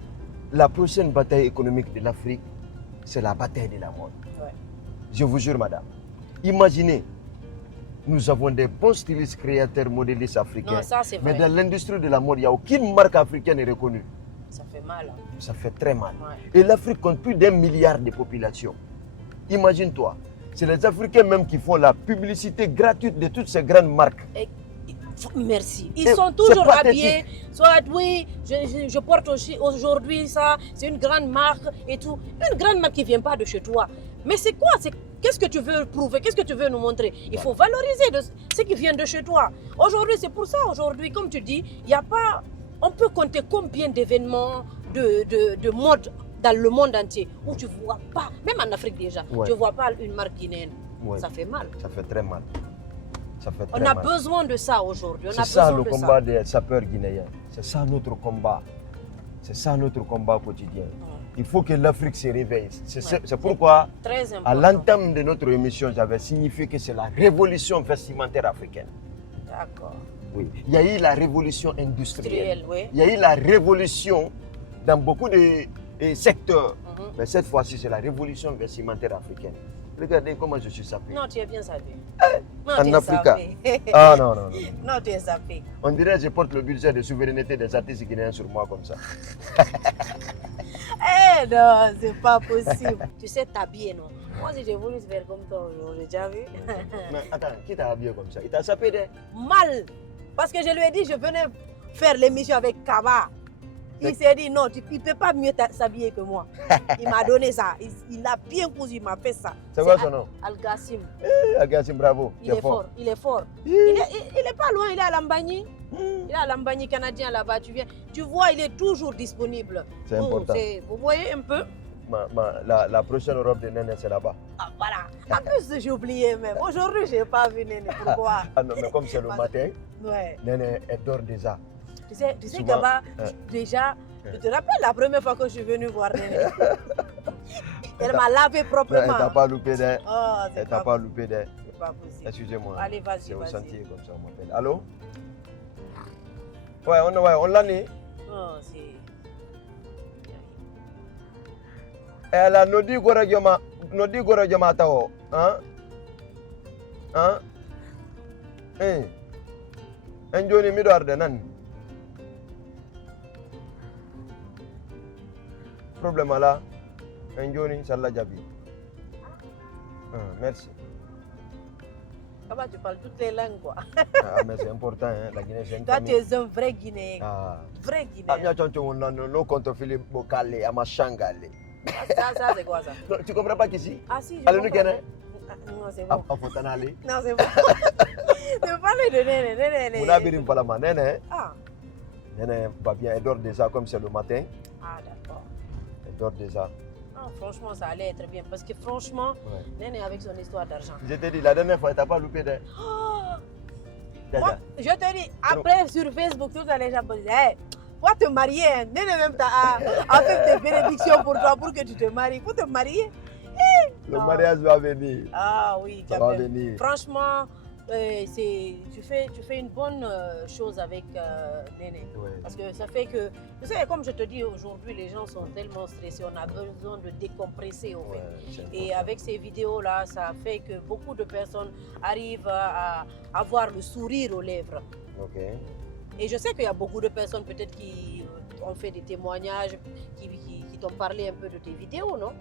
la prochaine bataille économique de l'Afrique, c'est la bataille de la mode. Ouais. Je vous jure, madame. Imaginez, nous avons des bons stylistes, créateurs, modélistes africains. Non, ça c'est vrai. Mais dans l'industrie de la mode, il n'y a aucune marque africaine est reconnue. Ça fait mal. Hein. Ça fait très mal. Ouais. Et l'Afrique compte plus d'1 milliard de population. Imagine-toi, c'est les Africains même qui font la publicité gratuite de toutes ces grandes marques. Merci. Ils Et sont c'est toujours pathétique. habillés. Soit oui, je porte aussi aujourd'hui ça, c'est une grande marque et tout. Une grande marque qui ne vient pas de chez toi. Mais c'est quoi? Qu'est-ce que tu veux prouver? Qu'est-ce que tu veux nous montrer? Il faut valoriser ce qui vient de chez toi. Aujourd'hui, c'est pour ça, aujourd'hui, comme tu dis, il n'y a pas. On peut compter combien d'événements de mode dans le monde entier où tu ne vois pas, même en Afrique déjà, Ouais. tu ne vois pas une marque guinéenne. Ouais. Ça fait mal. Ça fait très mal. Ça fait On très a mal. besoin de ça aujourd'hui. On a C'est ça besoin le de combat des sapeurs guinéens. C'est ça notre combat. C'est ça notre combat quotidien. Il faut que l'Afrique se réveille. C'est pourquoi, Très important. à l'entame de notre émission, j'avais signifié que c'est la révolution vestimentaire africaine. D'accord. Oui. Il y a eu la révolution industrielle. Industriel, oui. Il y a eu la révolution dans beaucoup de secteurs. Mais cette fois-ci, c'est la révolution vestimentaire africaine. Regardez comment je suis sapé. Non, tu es bien sapé. Non, En tu es Afrique. sapé. Ah non. Non, tu es sapé. On dirait que je porte le budget de souveraineté des artistes guinéens sur moi comme ça. Eh non, c'est pas possible. Tu sais t'habiller, non? Moi, si j'ai voulu faire comme toi aujourd'hui, tu as vu? Mais attends, qui t'a habillé comme ça? Il t'a sapé de... Mal. Parce que je lui ai dit, je venais faire l'émission avec Kaba. Il s'est dit non, il ne peut pas mieux s'habiller que moi. Il m'a donné ça. Il a bien cousu, il m'a fait ça. C'est quoi son nom? Al-Gassim. Al-Gassim, bravo. Il est fort. Il est fort. Il est pas loin, il est à Lambagny. Il est à Lambagny canadien là-bas. Tu vois, il est toujours disponible. C'est important. Vous voyez un peu? La prochaine robe de Néné, c'est là-bas. Ah, voilà. En plus, j'ai oublié même. Aujourd'hui, je n'ai pas vu Néné. Pourquoi? Ah non, mais comme c'est le matin, ouais. Néné, elle dort déjà. Tu sais Gaba, déjà, tu te rappelles la première fois que je suis venue voir Néné? Elle m'a lavé proprement. Elle t'a pas loupé d'air. Oh, elle t'a pas loupé d'air. C'est pas possible. Excusez-moi. Allez, vas-y. C'est au sentier comme ça, on m'appelle. Allô? Ouais, on l'a né. Oh, c'est... Elle a nodi gore jama tao. Hein? Hein? Eh. Enjoni mi do arde nan. Problème là. Enjoni salla jabi. Merci. Comment tu parles toutes les langues quoi? Ah mais c'est important hein, la Guinée c'est toi tu es un vrai Guinéen. Ah. Vrai Guinéen. Ah mia choncho on no compte Philippe Bokale ama Shangale. Ça c'est quoi ça? Non, tu comprends pas qu'ici? Ah si, je allez comprends. Non, c'est bon. Ah, faut t'en aller. Non, c'est bon. Tu veux parler de Néné. Mon abirim pas la main, Néné. Ah. Néné va bien, elle dort déjà comme c'est le matin. Ah, d'accord. Elle dort déjà. Ah, franchement, ça allait être bien. Parce que franchement, Néné avec son histoire d'argent. Je t'ai dit, la dernière fois, elle t'a pas loupé d'air. Moi, je te dis, après sur Facebook, tous les gens me disent, hey, faut te marier. Hein. Néné même a fait des bénédictions pour toi, pour que tu te maries. Faut te marier. Le mariage va venir. Ah oui, ça va venir. Franchement, tu fais une bonne chose avec Néné. Ouais. Parce que ça fait que, tu sais, comme je te dis aujourd'hui, les gens sont tellement stressés, on a besoin de décompresser au fait. Et avec ces vidéos-là, ça fait que beaucoup de personnes arrivent à avoir le sourire aux lèvres. Ok. Et je sais qu'il y a beaucoup de personnes peut-être qui ont fait des témoignages, qui t'ont parlé un peu de tes vidéos, non?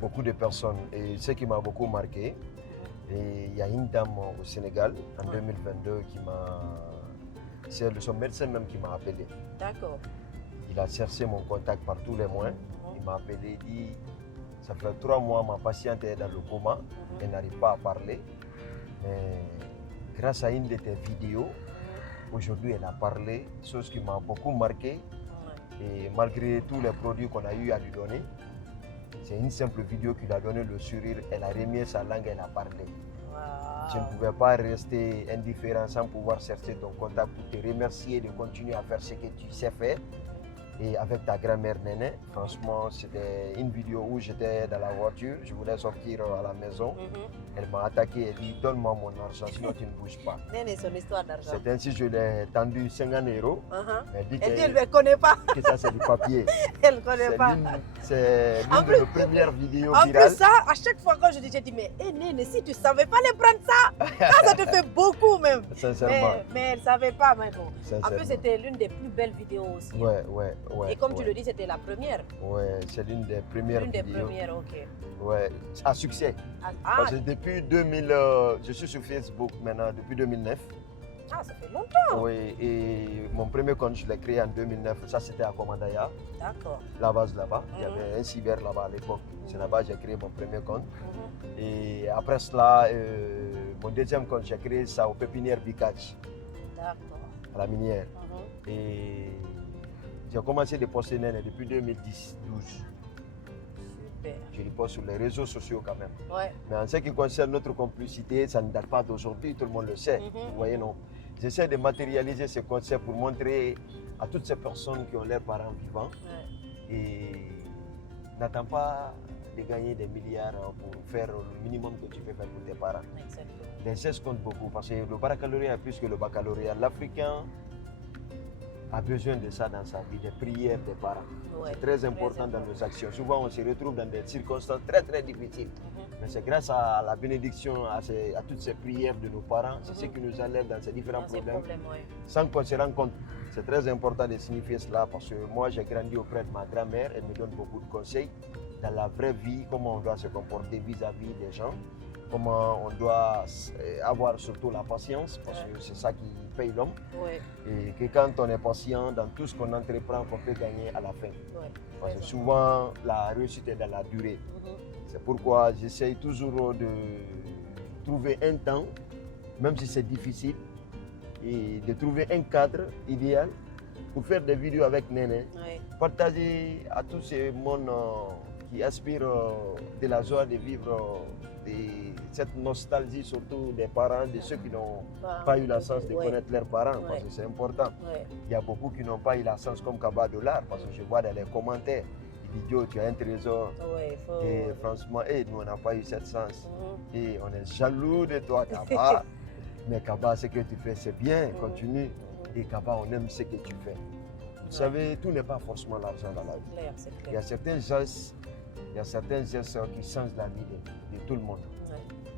Beaucoup de personnes. Et ce qui m'a beaucoup marqué, et il y a une dame au Sénégal en 2022 qui m'a... C'est son médecin même qui m'a appelé. D'accord. Il a cherché mon contact par tous les moyens. Il m'a appelé, il dit, ça fait 3 mois, ma patiente est dans le coma, elle n'arrive pas à parler. Mais grâce à une de tes vidéos, aujourd'hui elle a parlé, chose qui m'a beaucoup marqué. Et malgré tous les produits qu'on a eu à lui donner, c'est une simple vidéo qui lui a donné le sourire, elle a remis sa langue, elle a parlé. Wow. Je ne pouvais pas rester indifférent sans pouvoir chercher ton contact pour te remercier de continuer à faire ce que tu sais faire. Et avec ta grand-mère Néné, franchement, c'était une vidéo où j'étais dans la voiture, je voulais sortir à la maison. Elle m'a attaqué, elle dit donne-moi mon argent, sinon tu ne bouges pas. Néné, son histoire d'argent. C'est ainsi que je lui ai tendu 50 €. Elle dit qu'elle ne connaît pas. Que ça c'est du papier. Elle ne connaît pas. C'est l'une de nos premières vidéos virales. En plus ça, à chaque fois que je dis, mais Néné, si tu ne savais pas les prendre ça te fait beaucoup même. Sincèrement. Mais elle ne savait pas, mais bon. En plus, c'était l'une des plus belles vidéos aussi. Ouais. Et comme tu le dis, c'était la première. Ouais, c'est l'une des premières vidéos. L'une des premières, ok. Ouais, à succès. Parce que depuis 2000, je suis sur Facebook maintenant, depuis 2009. Ah, ça fait longtemps. Oui, et mon premier compte, je l'ai créé en 2009. Ça, c'était à Komandaya. D'accord. La base là-bas. Il y avait un cyber là-bas à l'époque. C'est là-bas que j'ai créé mon premier compte. Et après cela, mon deuxième compte, j'ai créé ça au pépinière Bicach. D'accord. À la minière. Et j'ai commencé de poster Néné depuis 2010-12. Super. Je le poste sur les réseaux sociaux quand même. Ouais. Mais en ce qui concerne notre complicité, ça ne date pas d'aujourd'hui, tout le monde le sait. Vous voyez, non? J'essaie de matérialiser ce concept pour montrer à toutes ces personnes qui ont leurs parents vivants. Et n'attends pas de gagner des milliards pour faire le minimum que tu peux faire pour tes parents. Exactement. Les gestes comptent beaucoup parce que le baccalauréat est plus que le baccalauréat. L'Africain a besoin de ça dans sa vie, des prières des parents. C'est très important dans nos actions. Souvent, on se retrouve dans des circonstances très très difficiles. Mais c'est grâce à la bénédiction, à toutes ces prières de nos parents, c'est ce qui nous enlève dans ces différents problèmes. Sans qu'on se rende compte. C'est très important de signifier cela parce que moi, j'ai grandi auprès de ma grand-mère. Elle me donne beaucoup de conseils dans la vraie vie, comment on doit se comporter vis-à-vis des gens. comment on doit avoir surtout la patience, parce que c'est ça qui paye l'homme. Ouais. Et que quand on est patient dans tout ce qu'on entreprend, qu'on peut gagner à la fin. Ouais. Parce que souvent, la réussite est dans la durée. C'est pourquoi j'essaye toujours de trouver un temps, même si c'est difficile, et de trouver un cadre idéal pour faire des vidéos avec Néné, partager à tous ces mondes qui aspirent de la joie de vivre cette nostalgie, surtout des parents, de ceux qui n'ont pas eu la chance de connaître leurs parents, parce que c'est important. Il y a beaucoup qui n'ont pas eu la chance comme Kaba Dollar, parce que je vois dans les commentaires, il dit Joe, tu as un trésor. Et franchement, nous on n'a pas eu cette chance. Et on est jaloux de toi, Kaba. Mais Kaba, ce que tu fais, c'est bien, continue. Et Kaba, on aime ce que tu fais. Vous savez, tout n'est pas forcément l'argent dans la vie. Il y a certains gestes, qui changent la vie de tout le monde.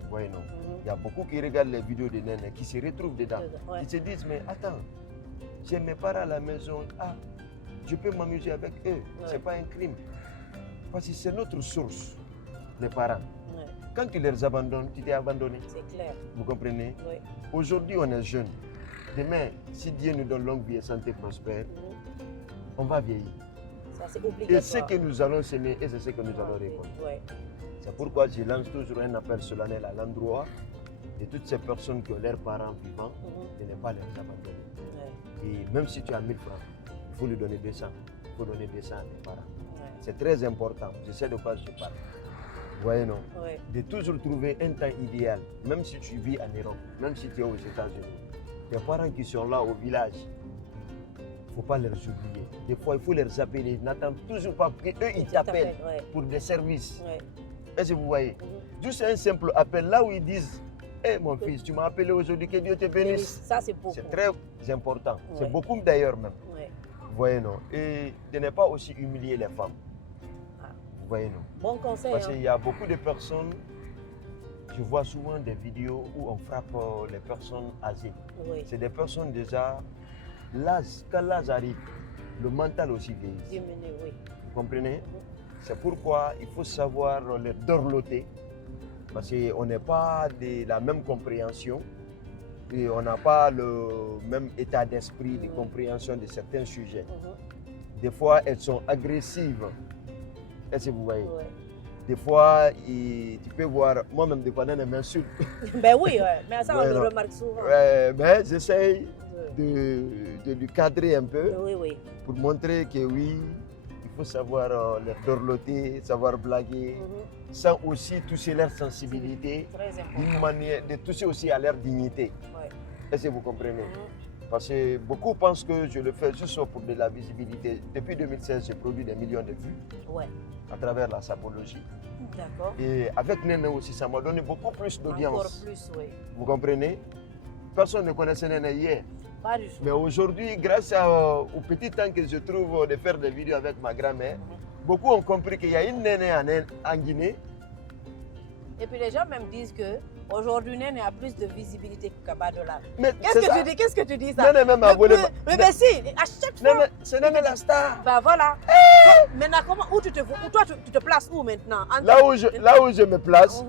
Vous voyez, non? Il y a beaucoup qui regardent les vidéos de Néné, qui se retrouvent dedans. Ils se disent, mais attends, j'ai mes parents à la maison, je peux m'amuser avec eux, ce n'est pas un crime. Parce que c'est notre source, les parents. Quand tu les abandonnes, tu t'es abandonné. C'est clair. Vous comprenez? Aujourd'hui, on est jeunes. Demain, si Dieu nous donne longue vie et santé prospère, on va vieillir. Ça, c'est obligatoire. Et ce que nous allons semer, et c'est ce que nous allons récolter. C'est pourquoi je lance toujours un appel solennel à l'endroit de toutes ces personnes qui ont leurs parents vivants, de ne pas les abandonner. Et même si tu as 1000 francs, il faut lui donner 200. Il faut donner 200 à tes parents. C'est très important. Je sais de quoi je parle. Vous voyez, non? De toujours trouver un temps idéal, même si tu vis en Europe, même si tu es aux États-Unis. Les parents qui sont là au village, il ne faut pas les oublier. Des fois, il faut les appeler. N'attends toujours pas qu'eux, ils t'appellent pour des services. Est-ce que vous voyez? Juste un simple appel, là où ils disent hey, mon fils, tu m'as appelé aujourd'hui, que Dieu te bénisse. Ça, c'est beaucoup. C'est très important. C'est beaucoup d'ailleurs même. Vous voyez, non? Et de ne pas aussi humilier les femmes. Vous voyez, non? Bon conseil. Parce qu'il y a beaucoup de personnes, je vois souvent des vidéos où on frappe les personnes âgées. C'est des personnes déjà, quand l'âge arrive, le mental aussi vieillit. Vous comprenez? C'est pourquoi il faut savoir les dorloter, parce qu'on n'est pas de la même compréhension et on n'a pas le même état d'esprit de compréhension de certains sujets. Des fois, elles sont agressives. Est-ce que vous voyez? Des fois, tu peux voir, moi-même, des fois, elle m'insulte. Ben oui, mais ça, on le remarque souvent. Mais j'essaye de lui cadrer un peu pour montrer que oui, il faut savoir les dorloter, savoir blaguer, sans aussi toucher leur sensibilité, d'une manière de toucher aussi à leur dignité. Est-ce que vous comprenez? Parce que beaucoup pensent que je le fais juste pour de la visibilité. Depuis 2016, j'ai produit des millions de vues à travers la sapologie. D'accord. Et avec Néné aussi, ça m'a donné beaucoup plus d'audience. Encore plus, oui. Vous comprenez? Personne ne connaissait Néné hier. Pas du tout. Mais aujourd'hui, grâce au petit temps que je trouve de faire des vidéos avec ma grand-mère, beaucoup ont compris qu'il y a une Néné en Guinée. Et puis les gens même disent que aujourd'hui Néné a plus de visibilité que Kaba Dollar. Qu'est-ce que tu dis ça? Néné même a volé. Mais si, à chaque fois. C'est Néné la star. Ben voilà. Maintenant, où tu te vois? Toi, tu te places où maintenant? Là où je me place,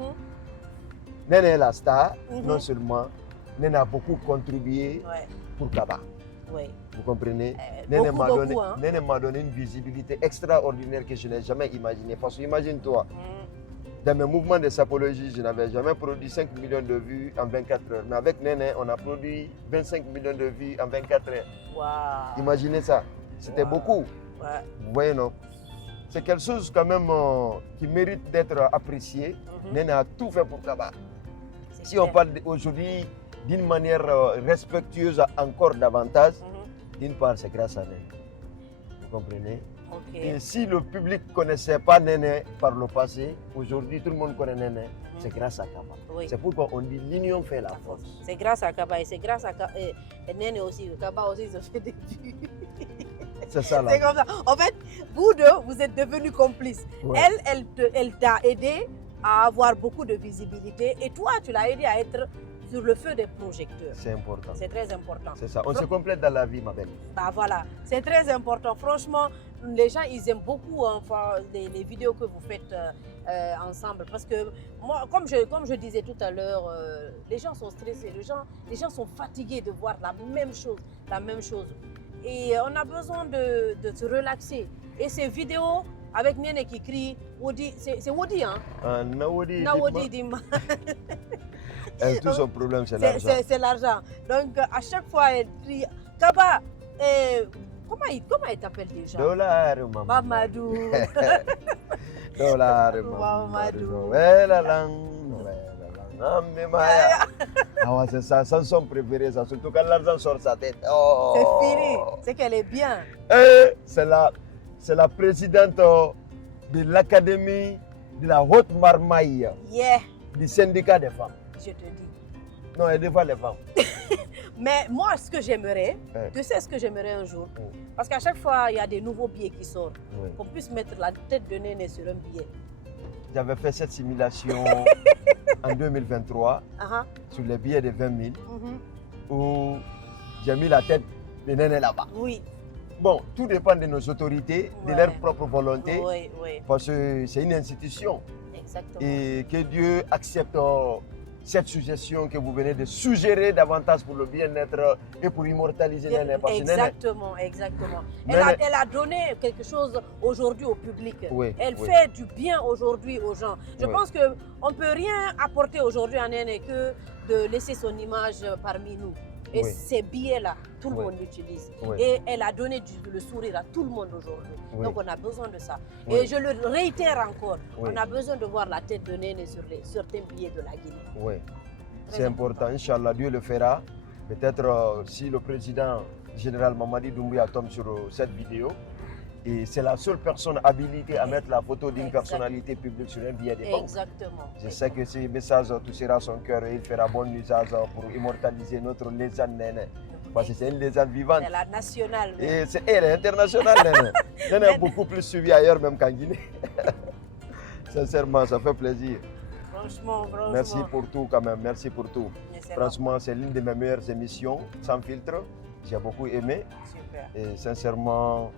Néné est la star, non seulement. Néné a beaucoup contribué pour Kaba. Vous comprenez? Néné m'a donné une visibilité extraordinaire que je n'ai jamais imaginée. Parce que imagine-toi, dans mes mouvements de sapologie, je n'avais jamais produit 5 millions de vues en 24 heures. Mais avec Néné, on a produit 25 millions de vues en 24 heures. Wow. Imaginez ça. C'était beaucoup. Vous voyez, non? C'est quelque chose quand même qui mérite d'être apprécié. Néné a tout fait pour Kaba. Si on parle aujourd'hui d'une manière respectueuse encore davantage, d'une part, c'est grâce à Néné. Vous comprenez? Et si le public ne connaissait pas Néné par le passé, aujourd'hui tout le monde connaît Néné, c'est grâce à Kaba. C'est pourquoi on dit l'union fait la force. C'est grâce à Kaba et c'est grâce à Néné aussi. Kaba aussi, ils ont fait des vues. C'est ça là. C'est comme ça. En fait, vous deux, vous êtes devenus complices. Elle t'a aidé à avoir beaucoup de visibilité et toi, tu l'as aidé à être sur le feu des projecteurs. C'est important. C'est très important. C'est ça. On se complète dans la vie, ma belle. Bah voilà, c'est très important. Franchement, les gens, ils aiment beaucoup enfin, les vidéos que vous faites ensemble. Parce que moi, comme je disais tout à l'heure, les gens sont stressés, les gens sont fatigués de voir la même chose. Et on a besoin de se relaxer. Et ces vidéos avec Néné qui crie, Wodi, c'est Wodi, hein? Nawodi Dima. Tout son problème, c'est l'argent. C'est l'argent. Donc, à chaque fois, elle crie, Kaba, comment il t'appelle déjà? Dollar, Mamadou. Dollar, Mamadou. Ah, c'est ça, c'est son préféré, ça, surtout quand l'argent sort sa tête. Oh. C'est fini, c'est qu'elle est bien. C'est la présidente de l'Académie de la Haute Marmaille, du syndicat des femmes. Je te dis. Non, elle défend les femmes. Mais moi, ce que j'aimerais, tu sais ce que j'aimerais un jour? Parce qu'à chaque fois, il y a des nouveaux billets qui sortent. Qu'on puisse mettre la tête de Néné sur un billet. J'avais fait cette simulation en 2023 sur les billets de 20 000 où j'ai mis la tête de Néné là-bas. Oui. Bon, tout dépend de nos autorités, de leur propre volonté, oui. parce que c'est une institution. Exactement. Et que Dieu accepte cette suggestion que vous venez de suggérer davantage pour le bien-être et pour immortaliser Néné. Exactement. Elle a donné quelque chose aujourd'hui au public. Elle fait du bien aujourd'hui aux gens. Je pense qu'on ne peut rien apporter aujourd'hui à Néné que de laisser son image parmi nous. Et ces billets-là, tout le monde l'utilise. Et elle a donné le sourire à tout le monde aujourd'hui. Donc on a besoin de ça. Et je le réitère encore, on a besoin de voir la tête de Néné sur certains billets de la Guinée. Oui, c'est important. Inch'Allah, Dieu le fera. Peut-être si le président général Mamadi Doumbouya tombe sur cette vidéo, et c'est la seule personne habilitée à mettre la photo d'une personnalité publique sur un billet de banque. Exactement. Je sais que ce message touchera son cœur et il fera bon usage pour immortaliser notre légende Néné. Parce que c'est une légende vivante. C'est la nationale. Et elle est internationale, Néné. Néné est beaucoup plus suivie ailleurs même qu'en Guinée. Sincèrement, ça fait plaisir. Franchement. Merci pour tout quand même, merci pour tout. Franchement, c'est l'une de mes meilleures émissions, sans filtre. J'ai beaucoup aimé. Super. Et sincèrement,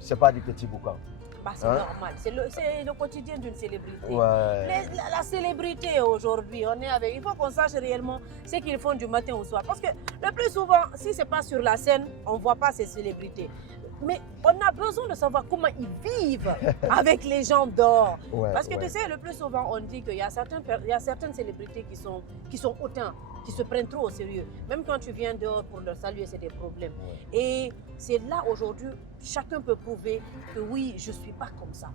c'est pas du petit boucan. Bah, c'est normal, c'est le quotidien d'une célébrité. Ouais. La célébrité aujourd'hui, il faut qu'on sache réellement ce qu'ils font du matin au soir. Parce que le plus souvent, si ce n'est pas sur la scène, on ne voit pas ces célébrités. Mais on a besoin de savoir comment ils vivent avec les gens dehors. Parce que tu sais, le plus souvent, on dit qu'il y a certaines célébrités qui sont hautains, qui se prennent trop au sérieux. Même quand tu viens dehors pour leur saluer, c'est des problèmes. Et c'est là aujourd'hui, chacun peut prouver que oui, je ne suis pas comme ça.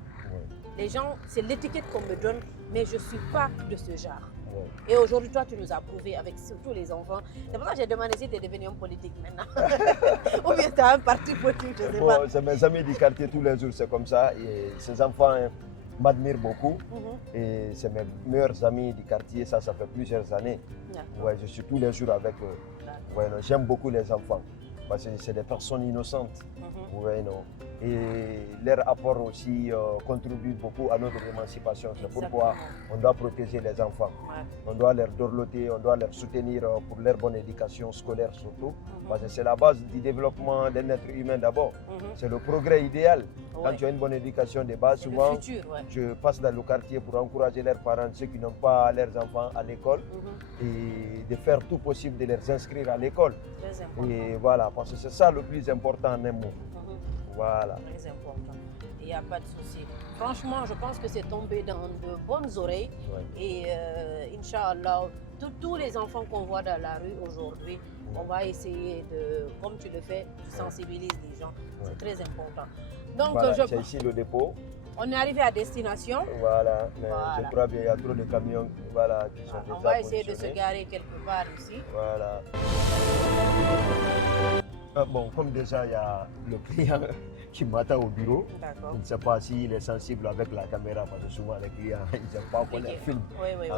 Les gens, c'est l'étiquette qu'on me donne, mais je ne suis pas de ce genre. Et aujourd'hui, toi, tu nous as prouvé avec surtout les enfants. C'est pour ça que j'ai demandé si tu es devenu un politique maintenant. Ou bien tu as un parti politique, je ne sais pas. C'est mes amis du quartier, tous les jours, c'est comme ça. Et ces enfants m'admirent beaucoup. Et c'est mes meilleurs amis du quartier, ça fait plusieurs années. Je suis tous les jours avec eux. J'aime beaucoup les enfants. Parce que c'est des personnes innocentes. Et leur apport aussi contribue beaucoup à notre émancipation. C'est pourquoi on doit protéger les enfants. On doit leur dorloter, on doit leur soutenir pour leur bonne éducation scolaire surtout. Parce que c'est la base du développement d'un être humain d'abord. C'est le progrès idéal. Quand tu as une bonne éducation de base, souvent je passe dans le quartier pour encourager leurs parents, ceux qui n'ont pas leurs enfants à l'école, et de faire tout possible de les inscrire à l'école. Et voilà, parce que c'est ça le plus important en un mot. Voilà. Très important. Il n'y a pas de souci. Franchement, je pense que c'est tombé dans de bonnes oreilles. Et Inch'Allah, tous les enfants qu'on voit dans la rue aujourd'hui, on va essayer de, comme tu le fais, tu sensibilises les gens. C'est très important. Donc, voilà, c'est ici le dépôt. On est arrivé à destination. Voilà, mais je crois qu'il y a trop de camions qui sont déjà on va essayer de se garer quelque part ici. Voilà. Bon, comme déjà il y a le client qui m'attend au bureau, je ne sais pas s'il est sensible avec la caméra, parce que souvent les clients, ils n'aiment pas qu'on les filme.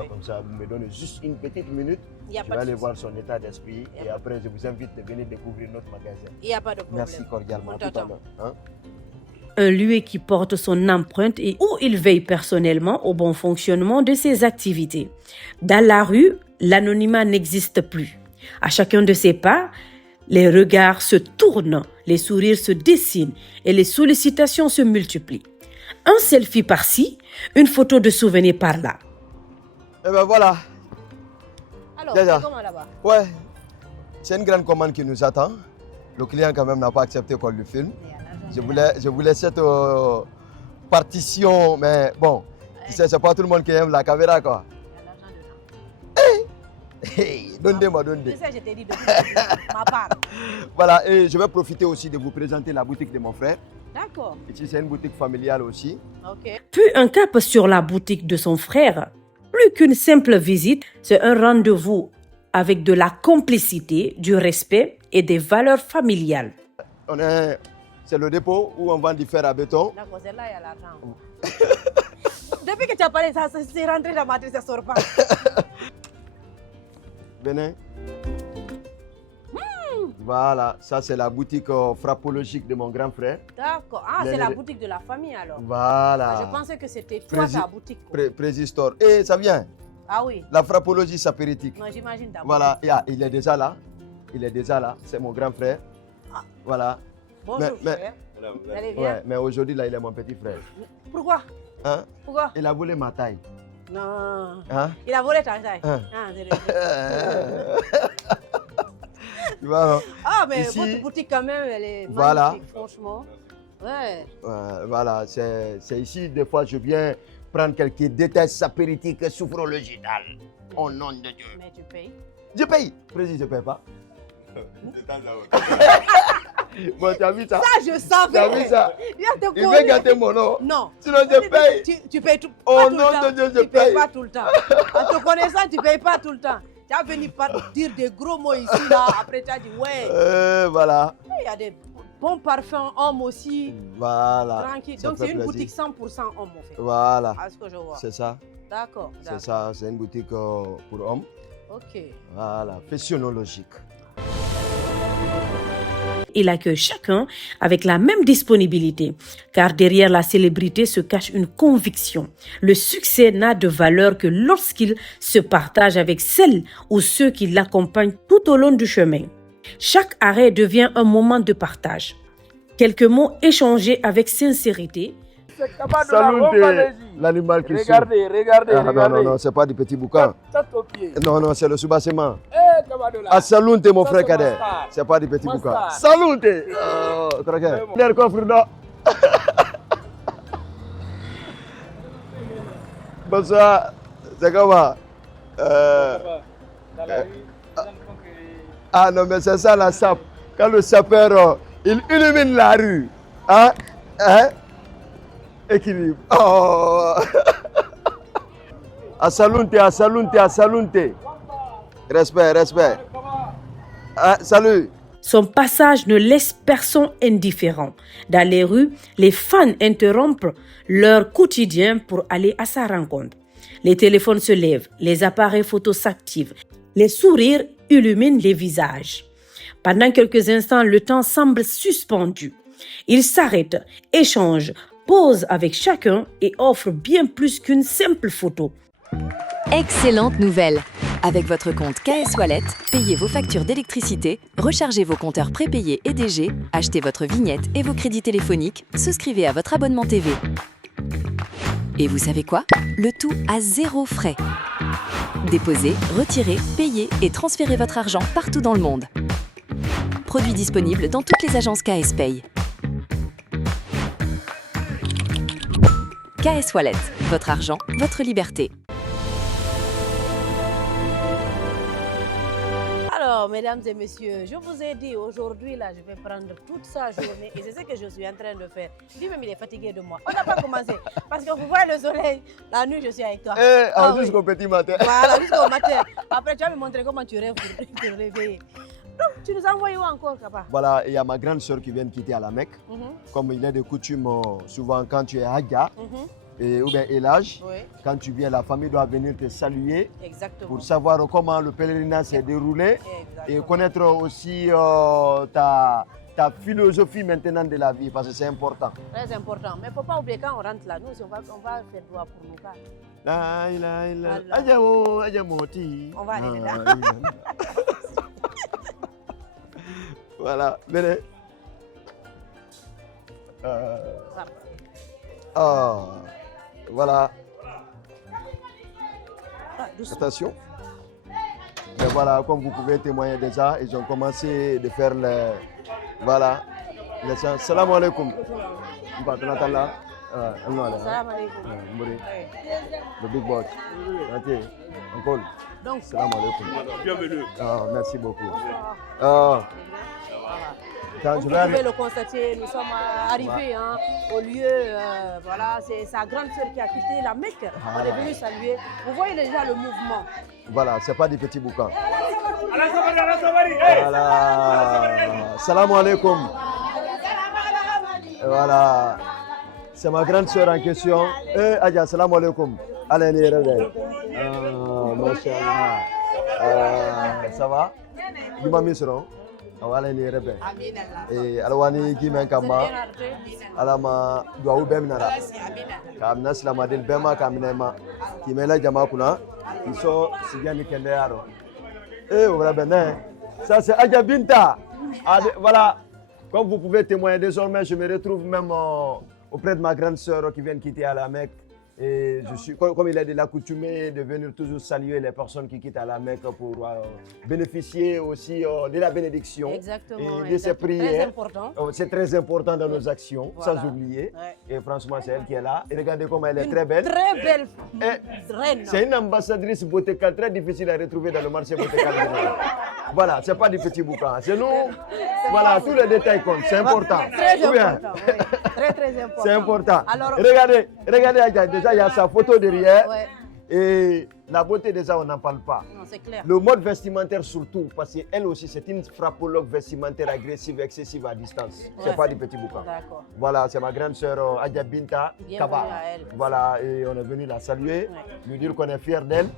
Comme ça, vous me donnez juste une petite minute, je vais aller voir son état d'esprit et après je vous invite de venir découvrir notre magasin. Il n'y a pas de problème. Merci cordialement. À tout à l'heure. Un lieu qui porte son empreinte et où il veille personnellement au bon fonctionnement de ses activités. Dans la rue, l'anonymat n'existe plus. À chacun de ses pas, les regards se tournent, les sourires se dessinent et les sollicitations se multiplient. Un selfie par-ci, une photo de souvenir par-là. Eh ben voilà. Alors, Déjà. c'est comment là-bas? Ouais, c'est une grande commande qui nous attend. Le client quand même n'a pas accepté qu'on le filme. Je voulais cette partition, mais bon, tu sais, c'est pas tout le monde qui aime la caméra quoi. Donne-moi. Tu sais, je t'ai dit de ma part. Voilà, et je vais profiter aussi de vous présenter la boutique de mon frère. D'accord. Ici, c'est une boutique familiale aussi. Ok. Puis un cap sur la boutique de son frère. Plus qu'une simple visite, c'est un rendez-vous avec de la complicité, du respect et des valeurs familiales. C'est le dépôt où on vend du fer à béton. D'accord, c'est là il y a l'argent. Depuis que tu as parlé, ça c'est rentré dans ma tête, ça sort pas. Venez. Voilà, ça c'est la boutique frappologique de mon grand frère. D'accord. Ah, c'est la boutique de la famille alors. Voilà. Ah, je pensais que c'était toi ta boutique. Présistore. Et ça vient. Ah oui. La frappologie sapéritique. Non, j'imagine ta boutique. Voilà, il est déjà là. Il est déjà là. C'est mon grand frère. Ah. Voilà. Bonjour frère. Allez, viens. Ouais, mais aujourd'hui là, il est mon petit frère. Pourquoi? Hein? Pourquoi? Il a volé ma taille. Non. Hein? Il a volé ta taille. Hein? Ah, c'est Tu vois, non? Ah, mais Ici, votre boutique quand même, elle est voilà. magnifique, franchement. Ouais. Voilà, c'est ici, des fois, je viens prendre quelques détails sapéritiques sophrologiques. Au nom de Dieu. Mais tu payes? Je paye. Président, je ne paye pas. Bon, tu as vu ça? Ça, je savais. Tu as vu ça? Il veut gâter mon nom. Non. Sinon, je paye. Tu payes tout, Au pas tout nom le temps. de Dieu, je Tu payes paye. pas tout le temps. En te connaissant, tu payes pas tout le temps. Tu as venu dire des gros mots ici, là. Après, tu as dit, ouais. Voilà. Il y a des bons parfums hommes aussi. Voilà. Tranquille. Ça Donc, fait c'est une plaisir. boutique 100% homme, en fait. Voilà. À ce que je vois. C'est ça. D'accord. C'est ça. C'est une boutique pour hommes. Ok. Voilà. Physionologique. Il accueille chacun avec la même disponibilité, car derrière la célébrité se cache une conviction. Le succès n'a de valeur que lorsqu'il se partage avec celles ou ceux qui l'accompagnent tout au long du chemin. Chaque arrêt devient un moment de partage. Quelques mots échangés avec sincérité. Salut, l'animal qui Regardez. Non, c'est pas du petit boucan. Tête aux pieds. Non, c'est le soubassement. Kabadola. Ah, salute, mon Ça, frère c'est mon cadet. star. C'est pas du petit Mon boucan. star. Salute. L'air coffre d'or. Bonsoir. C'est comment? Dans la rue, les gens font que- Ah non, mais c'est ça la sape. Quand le sapeur, il illumine la rue. Hein? Équilibre. Oh. À salute. Respect. Ah, salut. Son passage ne laisse personne indifférent. Dans les rues, les fans interrompent leur quotidien pour aller à sa rencontre. Les téléphones se lèvent, les appareils photos s'activent, les sourires illuminent les visages. Pendant quelques instants, le temps semble suspendu. Il s'arrête, échange, pose avec chacun et offre bien plus qu'une simple photo. Excellente nouvelle! Avec votre compte KS Wallet, payez vos factures d'électricité, rechargez vos compteurs prépayés et DG, achetez votre vignette et vos crédits téléphoniques, souscrivez à votre abonnement TV. Et vous savez quoi? Le tout à 0 frais. Déposez, retirez, payez et transférez votre argent partout dans le monde. Produit disponible dans toutes les agences KS Pay. KS Wallet, votre argent, votre liberté. Alors, mesdames et messieurs, je vous ai dit aujourd'hui, là, je vais prendre toute sa journée et c'est ce que je suis en train de faire. Lui-même, il est fatigué de moi. On n'a pas commencé parce que vous voyez le soleil, la nuit, je suis avec toi. Jusqu'au petit matin. Voilà, jusqu'au matin. Après, tu vas me montrer comment tu rêves pour te réveiller. Donc, tu nous as envoyé où encore, Kaba? Voilà, il y a ma grande sœur qui vient de quitter à la Mecque. Comme il est de coutume, souvent quand tu es Hadja ou bien Elage, Oui, quand tu viens, la famille doit venir te saluer exactement. pour savoir comment le pèlerinage s'est déroulé et Exactement. connaître aussi ta philosophie maintenant de la vie, parce que c'est important. Très important. Mais il ne faut pas oublier, quand on rentre là, nous, on va faire droit pour nous. La ilaha illallah. Aja moti. On va aller là. Voilà, venez. Voilà. Attention. Mais voilà, comme vous pouvez témoigner déjà, ils ont commencé de faire le... Voilà. Les gens. Salam alaikum. Salam alaikum. Le big boss. Uncle. Donc, Salam alaikum. Bienvenue. Merci beaucoup. Comme vous pouvez le constater, nous sommes arrivés au lieu, voilà, c'est sa grande sœur qui a quitté la Mecque. On est venu saluer. Vous voyez déjà le mouvement. Voilà, c'est pas des petits boucans. Hey. Voilà. Salam alaikum. Voilà. C'est ma grande sœur en question. Aja, salam alaikum. Allez, les rebelles. Machallah. Ça va? Du mamisron. Allez, les rebelles. Et alwani kimen kamba. Alama duau bemnara. Kamna slamadil bema kamnema. Kimela jama kuna. Iso sigani kendearo. Voilà, ben, ça c'est Aja Binta. Voilà, comme vous pouvez témoigner désormais, je me retrouve même auprès de ma grande sœur qui vient de quitter à la Mecque. Et je suis, comme il est de l'accoutumé, de venir toujours saluer les personnes qui quittent à la Mecque pour bénéficier aussi de la bénédiction. Exactement. Et de ses prières. C'est très important dans nos actions, voilà. sans oublier. Ouais. Et franchement, c'est elle qui est là. Et regardez comment elle est très belle. Très belle reine. C'est une ambassadrice Botekal très difficile à retrouver dans le marché Botekal. Voilà, c'est pas du petit boucan. C'est nous. Voilà, tous les détails comptent. C'est important. Très important. Oui. Très, très important. C'est important. Alors, regardez, déjà il y a sa photo derrière. Ouais. Et la beauté déjà, on n'en parle pas. Non, c'est clair. Le mode vestimentaire surtout, parce qu'elle aussi, c'est une frappologue vestimentaire agressive, excessive à distance. Ouais. C'est pas du petit boucan. D'accord. Voilà, c'est ma grande sœur Aja Binta Kaba. Bienvenue à elle. Voilà, et on est venu la saluer, lui dire qu'on est fiers d'elle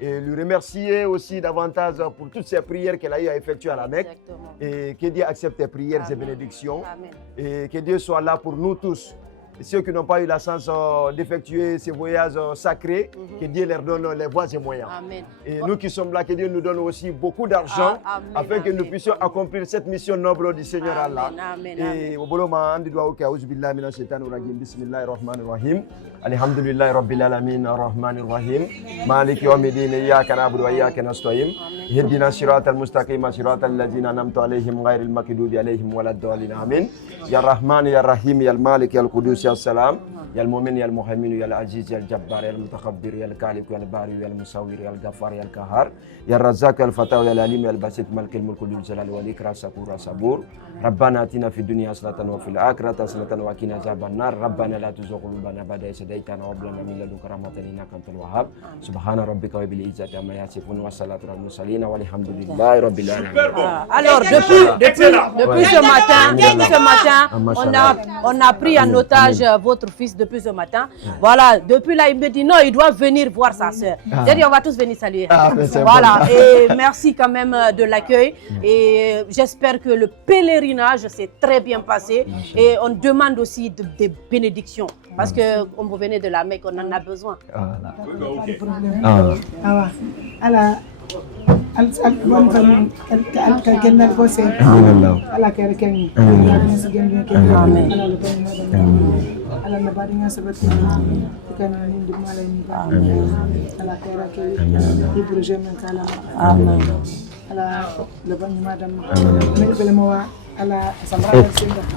et lui remercier aussi davantage pour toutes ces prières qu'elle a eu à effectuer à la Mecque. Exactement. Et que Dieu accepte tes prières Amen. et bénédictions. Amen. Et que Dieu soit là pour nous tous. Et ceux qui n'ont pas eu la chance d'effectuer ces voyages sacrés, que Dieu leur donne les voies et moyens. Amen. Et nous qui sommes là, que Dieu nous donne aussi beaucoup d'argent afin que nous puissions accomplir cette mission noble du Seigneur Allah. Amen. Et au boulot, andi doa ok, auzu billahi minash shaitanir rajim, bismillahir rahmanir rahim, alhamdulillahi rabbil alamin, arrahmanir rahim, maliki yawmiddin, iyyaka na'budu wa iyyaka nasta'in, ihdina siratal mustaqim, siratal ladzina an'amta alaihim ghairil maghdubi alaihim waladdallin, amin. Ya Rahman, ya Rahim, ya Malik, ya Qudus, ya Salam, ya Mu'min, ya Muhaimin, ya Aziz, ya Jabbar, ya Mutakabbir, ya Khaliq, ya Bari, ya Musawwir, ya Ghaffar, ya Qahhar, ya Razzaq, ya Fatah, ya Alim, ya Basit, Malikul Mulk, Dhul Jalali wal Ikram, Sabur. Rabbana atina fid dunya hasanatan wa fil akhirati hasanatan wa qina azabannar. Rabbana la tuzigh qulubana ba'da idh hadaytana wa hab lana min ladunka rahmatan innaka antal wahhab. Subhana rabbika rabbil izzati amma yasifun wa salamun alal mursalin walhamdulillahi rabbil alamin. Alors, depuis ce matin, on a pris en otage votre fils depuis ce matin. Voilà, depuis là, il me dit non, il doit venir voir sa sœur. J'ai dit, on va tous venir saluer. Voilà, et merci quand même de l'accueil. Et j'espère que le pèlerinage s'est très bien passé. Et on demande aussi des bénédictions. Parce que, comme vous venez de la Mecque, on en a besoin.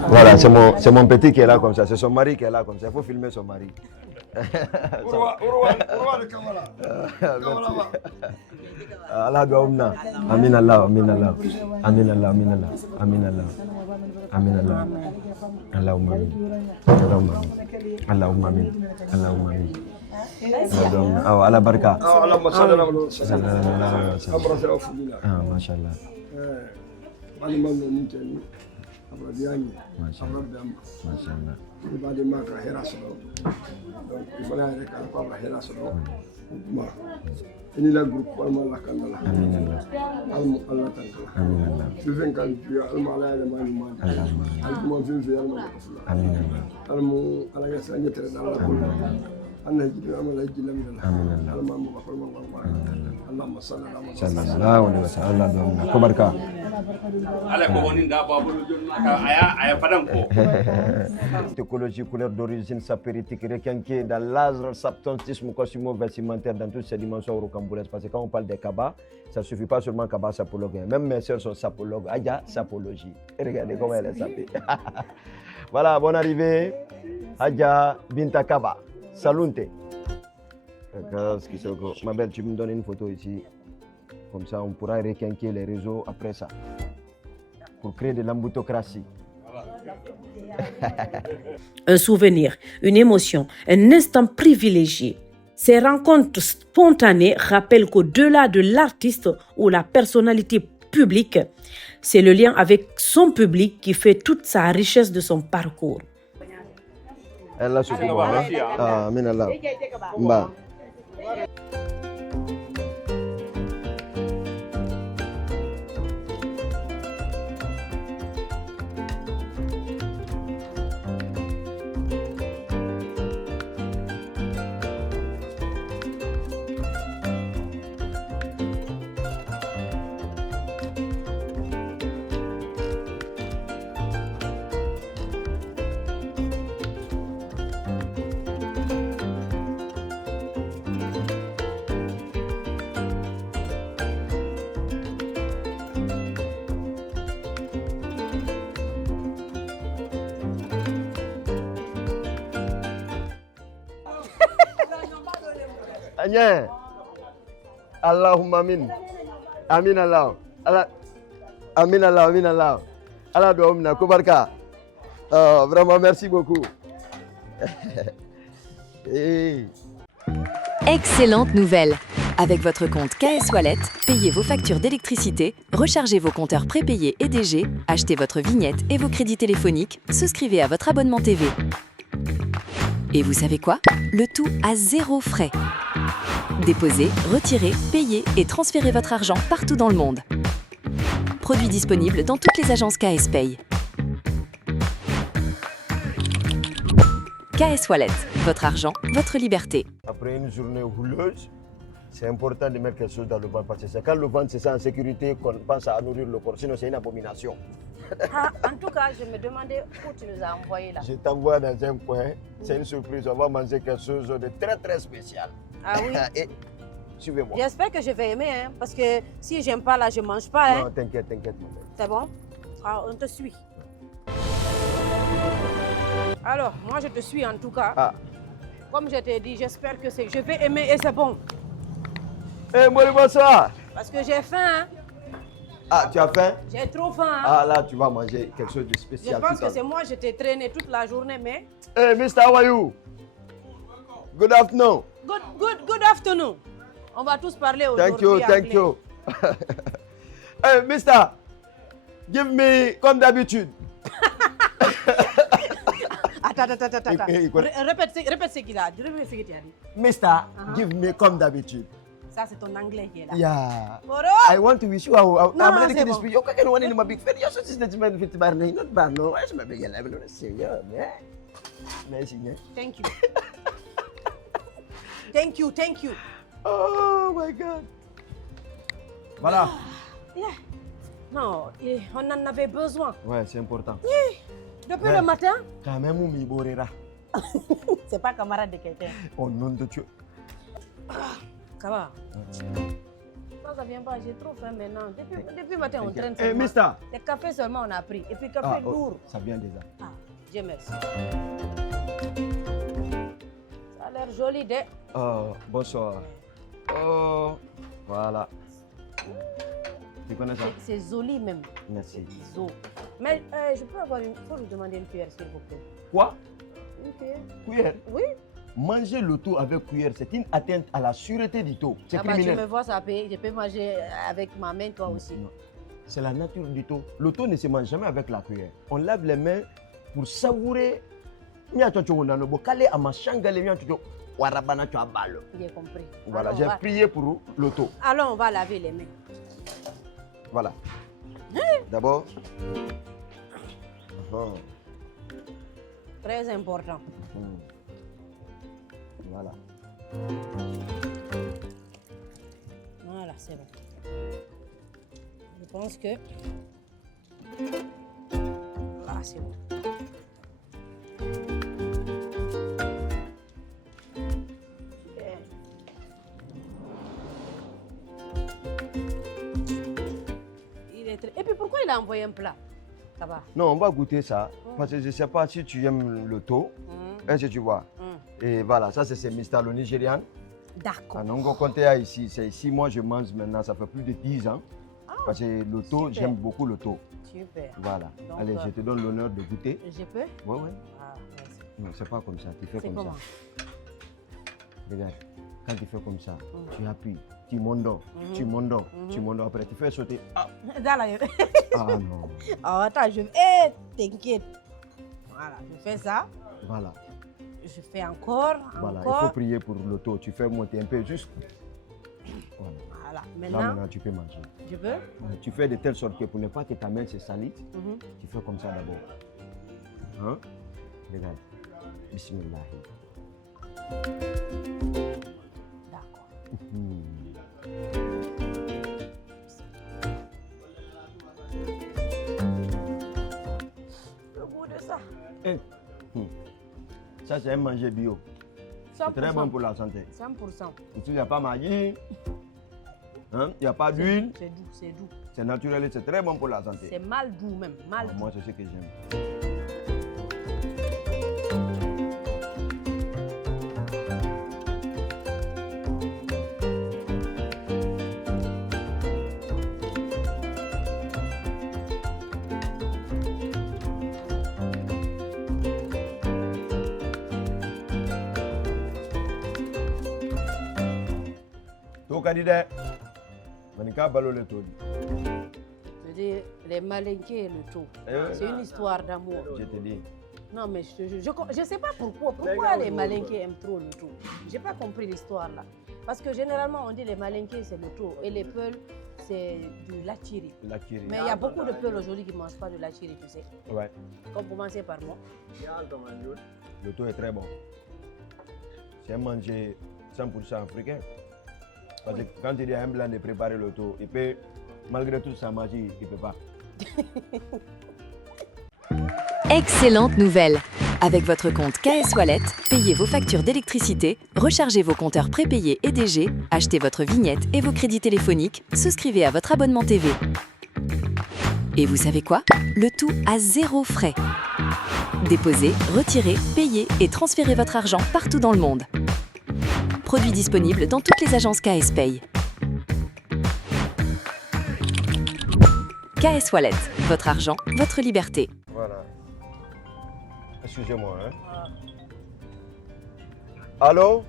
Voilà, c'est mon petit qui est là comme ça, c'est son mari qui est là comme ça, il faut filmer son mari. Allah doa umna. Amin Allah, amin Allah. Amin Allah, amin Allah. Amin Allah. Amin Allah. Allahumma amin. Allahumma amin. Allahumma amin. Ala barka. Allahumma salli ala Muhammad. Mashallah. Mashallah. Ibadi maka hera solo. Donc il fallait arrêter quand on hera solo. Ma. Ini la groupe Allah kanala. Amin Allah. Allah ta'ala. Amin Allah. Tu viens quand tu as le mal à la main. Allahumma. Almo vive ya Allah. Amin Allah. Almo ala ya sanya tere dalla. أنا يجي أنا لا يجي لمن الله الله ما بقول ما اللهم صل على محمد صلى الله عليه وسلم الله دومنا كبركة Théologie, couleur d'origine sapéritique, requinquée dans l'asre, saptontisme, costumo-vestimentaire, dans toutes ces dimensions rocambolesques. Parce que quand on parle des Kaba, ça ne suffit pas seulement Kaba sapologue. Même mes soeurs sont sapologues. Aïe, sapologie. Et regardez comment elle est sapée. Voilà, bonne arrivée. Adja Binta Kaba. Salunte. Ma belle, tu me donnes une photo ici. Comme ça, on pourra requinquer les réseaux après ça. Pour créer de l'amboutocratie. Un souvenir, une émotion, un instant privilégié. Ces rencontres spontanées rappellent qu'au-delà de l'artiste ou la personnalité publique, c'est le lien avec son public qui fait toute sa richesse de son parcours. Allah subhanahu amin Allah. Mba. Anya. Allahumma amin. Amin Allah. Allah. Amin Allah, amin Allah. Allah doamna, kubarka. Vraiment, merci beaucoup. Excellente nouvelle! Avec votre compte KS Wallet, payez vos factures d'électricité, rechargez vos compteurs prépayés et DG, achetez votre vignette et vos crédits téléphoniques, souscrivez à votre abonnement TV. Et vous savez quoi? Le tout à 0 frais. Déposez, retirez, payez et transférez votre argent partout dans le monde. Produit disponible dans toutes les agences KS Pay. KS Wallet, votre argent, votre liberté. Après une journée houleuse, c'est important de mettre quelque chose dans le ventre parce que c'est quand le ventre se sent en sécurité qu'on pense à nourrir le corps, sinon c'est une abomination. En tout cas, je me demandais où tu nous as envoyé là. Je t'envoie dans un coin, c'est une surprise, on va manger quelque chose de très très spécial. Ah oui? Et suivez-moi. J'espère que je vais aimer, hein, parce que si j'aime pas là, je mange pas. Hein. Non, t'inquiète, t'inquiète. Ma belle. C'est bon? Ah, on te suit. Alors, moi je te suis en tout cas. Ah. Comme je t'ai dit, j'espère que je vais aimer et c'est bon. Eh, Mori, bonsoir. Parce que j'ai faim. Hein. Ah, tu as faim? J'ai trop faim. Hein. Ah, là, tu vas manger quelque chose de Je spécial. pense que c'est moi, je t'ai traîné toute la journée, mais... Hey, Mr. How are you? Good afternoon. Good afternoon. On va tous parler aujourd'hui. Thank you. Hey, Mister, give me comme d'habitude. Attends. Répète ce qu'il a dit. Répète ce qu'il a dit. Mister, give me comme d'habitude. Ça, c'est ton anglais qui est là. Yeah. Moro? I want to wish you I'm ready c'est to bon. speak. You can't want any big fan. You're so sister to man fit bar no, not bar no. I should be a level on the Merci. Thank you. Oh my God. Voilà. Yeah. Non, on en avait besoin. Ouais, c'est important. Depuis le matin, Quand même, on m'y borera. c'est pas camarade de quelqu'un. Au nom de Dieu. Ça va? Ça vient pas, j'ai trop faim maintenant. Depuis le matin, on traîne Eh, seulement. Mister. Le café seulement, on a pris. Et puis café lourd. Ça vient déjà. Ah, Dieu merci. Ça a l'air joli, de. Oh, bonsoir. Oh, voilà. Tu connais ça? C'est joli même. Merci. Zo. Mais je peux avoir une... faut lui demander une cuillère, s'il vous plaît. Quoi? Une cuillère? Cuillère? Oui. Manger le taux avec cuillère, c'est une atteinte à la sûreté du taux. C'est Ah bah, criminel. tu me vois, ça paye. Je peux manger avec ma main, toi aussi. Non. C'est la nature du taux. Le taux ne se mange jamais avec la cuillère. On lave les mains pour savourer. J'ai compris. Voilà, Alors, j'ai prié pour le taux. Alors, on va laver les mains. Voilà. D'abord. Très important. Voilà. Voilà, c'est bon. Je pense que... Là, c'est bon. Et puis pourquoi il a envoyé un plat? Ça va. Non, on va goûter ça. Parce que je ne sais pas si tu aimes le taux. Est-ce que tu vois? Et voilà, ça c'est Mistalo nigérian. D'accord. Anongo Kontea ici, c'est ici, moi je mange maintenant, ça fait plus de 10 ans. Parce que le taux, j'aime beaucoup le taux. Super. Voilà. Donc, allez, je te donne l'honneur de goûter. Je peux? Oui, oui. Ah, merci. Non, c'est pas comme ça, tu fais comme comment? ça. Regarde, quand tu fais comme ça, tu appuies, tu montes, tu montes, tu montes, après tu fais sauter. Ah, non. Oh, attends, je... Eh, t'inquiète. Voilà, je fais ça. Voilà. Je fais encore, Voilà, encore. il faut prier pour le taux. Tu fais monter un peu juste. Voilà. Voilà, Là, maintenant, tu peux manger. Je peux? Tu fais de telle sorte que pour ne pas que ta main se salisse, tu fais comme ça d'abord. Hein? Regarde. Bismillah. D'accord. Le goût de ça. Ça, c'est un manger bio. C'est très bon pour la santé. 100%. Ici, il n'y a pas magie. Hein? Il n'y a pas d'huile. C'est doux, c'est doux. C'est naturel et c'est très bon pour la santé. C'est mal doux même, mal doux. Moi, c'est ce que j'aime. Candidat, je dis les malinqués et le tout. C'est une histoire d'amour. Je te dis. Non, mais je ne sais pas pourquoi. Pourquoi les malinqués aiment trop le tout? Je n'ai pas compris l'histoire là. Parce que généralement, on dit les malinqués, c'est le tout. Et les peuls, c'est du lachiri. Mais il y a beaucoup de peuls aujourd'hui qui ne mangent pas de lachiri, tu sais. Ouais. Comme commencer par moi. Le tout est très bon. C'est un manger 100% africain. Parce que quand il y a un blanc de préparer le tout, il peut, malgré tout sa magie, il ne peut pas. Excellente nouvelle! Avec votre compte KS Wallet, payez vos factures d'électricité, rechargez vos compteurs prépayés et DG, achetez votre vignette et vos crédits téléphoniques, souscrivez à votre abonnement TV. Et vous savez quoi? Le tout à 0 frais. Déposez, retirez, payez et transférez votre argent partout dans le monde. Produit disponible dans toutes les agences KS Pay. KS Wallet, votre argent, votre liberté. Voilà. Excusez-moi. Hein. Allô?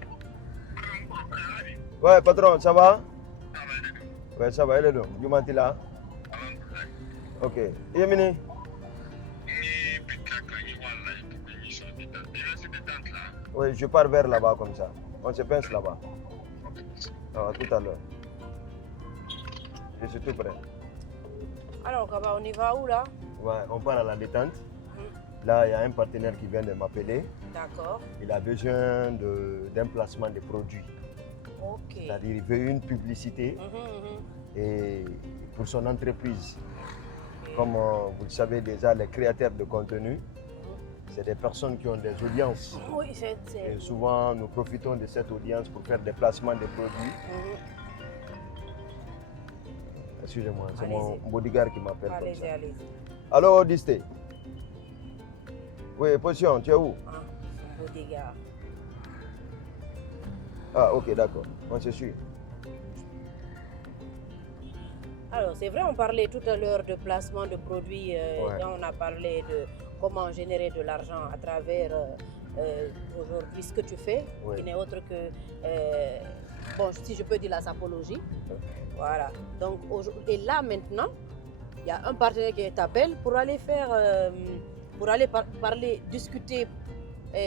Ouais, patron, ça va? Ouais, ça va, elle est là. Tu m'as dit là? Ok. Yemini? Oui, je pars vers là-bas comme ça. On se pince là-bas. Ah, tout à l'heure. Je suis tout prêt. Alors, Kaba, on y va où là? Ouais, on part à la détente. Là, il y a un partenaire qui vient de m'appeler. D'accord. Il a besoin d'un placement de produits. Ok. C'est-à-dire il veut une publicité et pour son entreprise. Comme vous le savez déjà, les créateurs de contenu, c'est des personnes qui ont des audiences. Oui, et souvent, nous profitons de cette audience pour faire des placements de produits. Excusez-moi, c'est mon bodyguard qui m'appelle comme ça. Allez-y. Allô, Disté? Oui, position, tu es où? Ah, bodyguard. Ah, ok, d'accord. On se suit. Alors, c'est vrai, on parlait tout à l'heure de placement de produits. Quand on a parlé de comment générer de l'argent à travers aujourd'hui ce que tu fais, qui n'est autre que, bon, si je peux dire la sapologie. Voilà. Donc, et là maintenant, il y a un partenaire qui t'appelle pour aller faire, pour aller parler, discuter,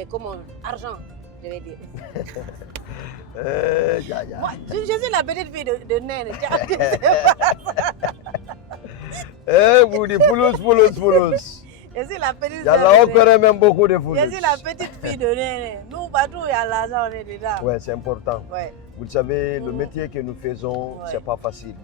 comment, argent, je vais dire. Moi, je suis la petite fille de Naine. Vous dites poulos. Je suis la petite Il y a là encore même beaucoup de poulos. Je suis la petite fille de Naine. Nous, partout où il y a l'argent, on est dedans. Ouais, c'est important. Ouais. Vous le savez, le métier que nous faisons, c'est pas facile.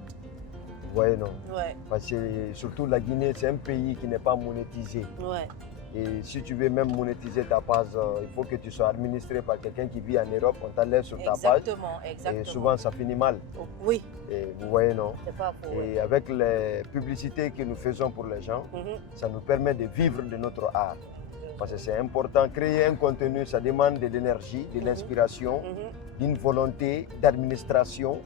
Vous voyez, non? Ouais. Parce que surtout la Guinée, c'est un pays qui n'est pas monétisé. Ouais. Et si tu veux même monétiser ta base, il faut que tu sois administré par quelqu'un qui vit en Europe, on t'enlève sur ta page. Exactement. Et souvent, ça finit mal. Oui. Et vous voyez, non? C'est pas faux. Et avec les publicités que nous faisons pour les gens, ça nous permet de vivre de notre art. Parce que c'est important, créer un contenu, ça demande de l'énergie, de l'inspiration, d'une volonté d'administration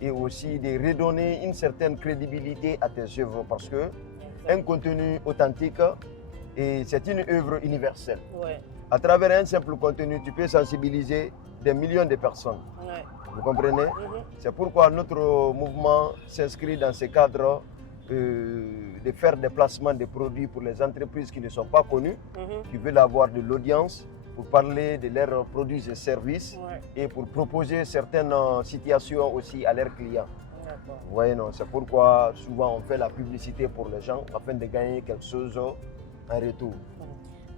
et aussi de redonner une certaine crédibilité à tes œuvres. Parce que un contenu authentique, c'est une œuvre universelle. Ouais. À travers un simple contenu, tu peux sensibiliser des millions de personnes. Ouais. Vous comprenez? C'est pourquoi notre mouvement s'inscrit dans ce cadre de faire des placements de produits pour les entreprises qui ne sont pas connues, qui veulent avoir de l'audience, pour parler de leurs produits et services et pour proposer certaines situations aussi à leurs clients. Vous voyez, non? C'est pourquoi souvent on fait la publicité pour les gens afin de gagner quelque chose en retour.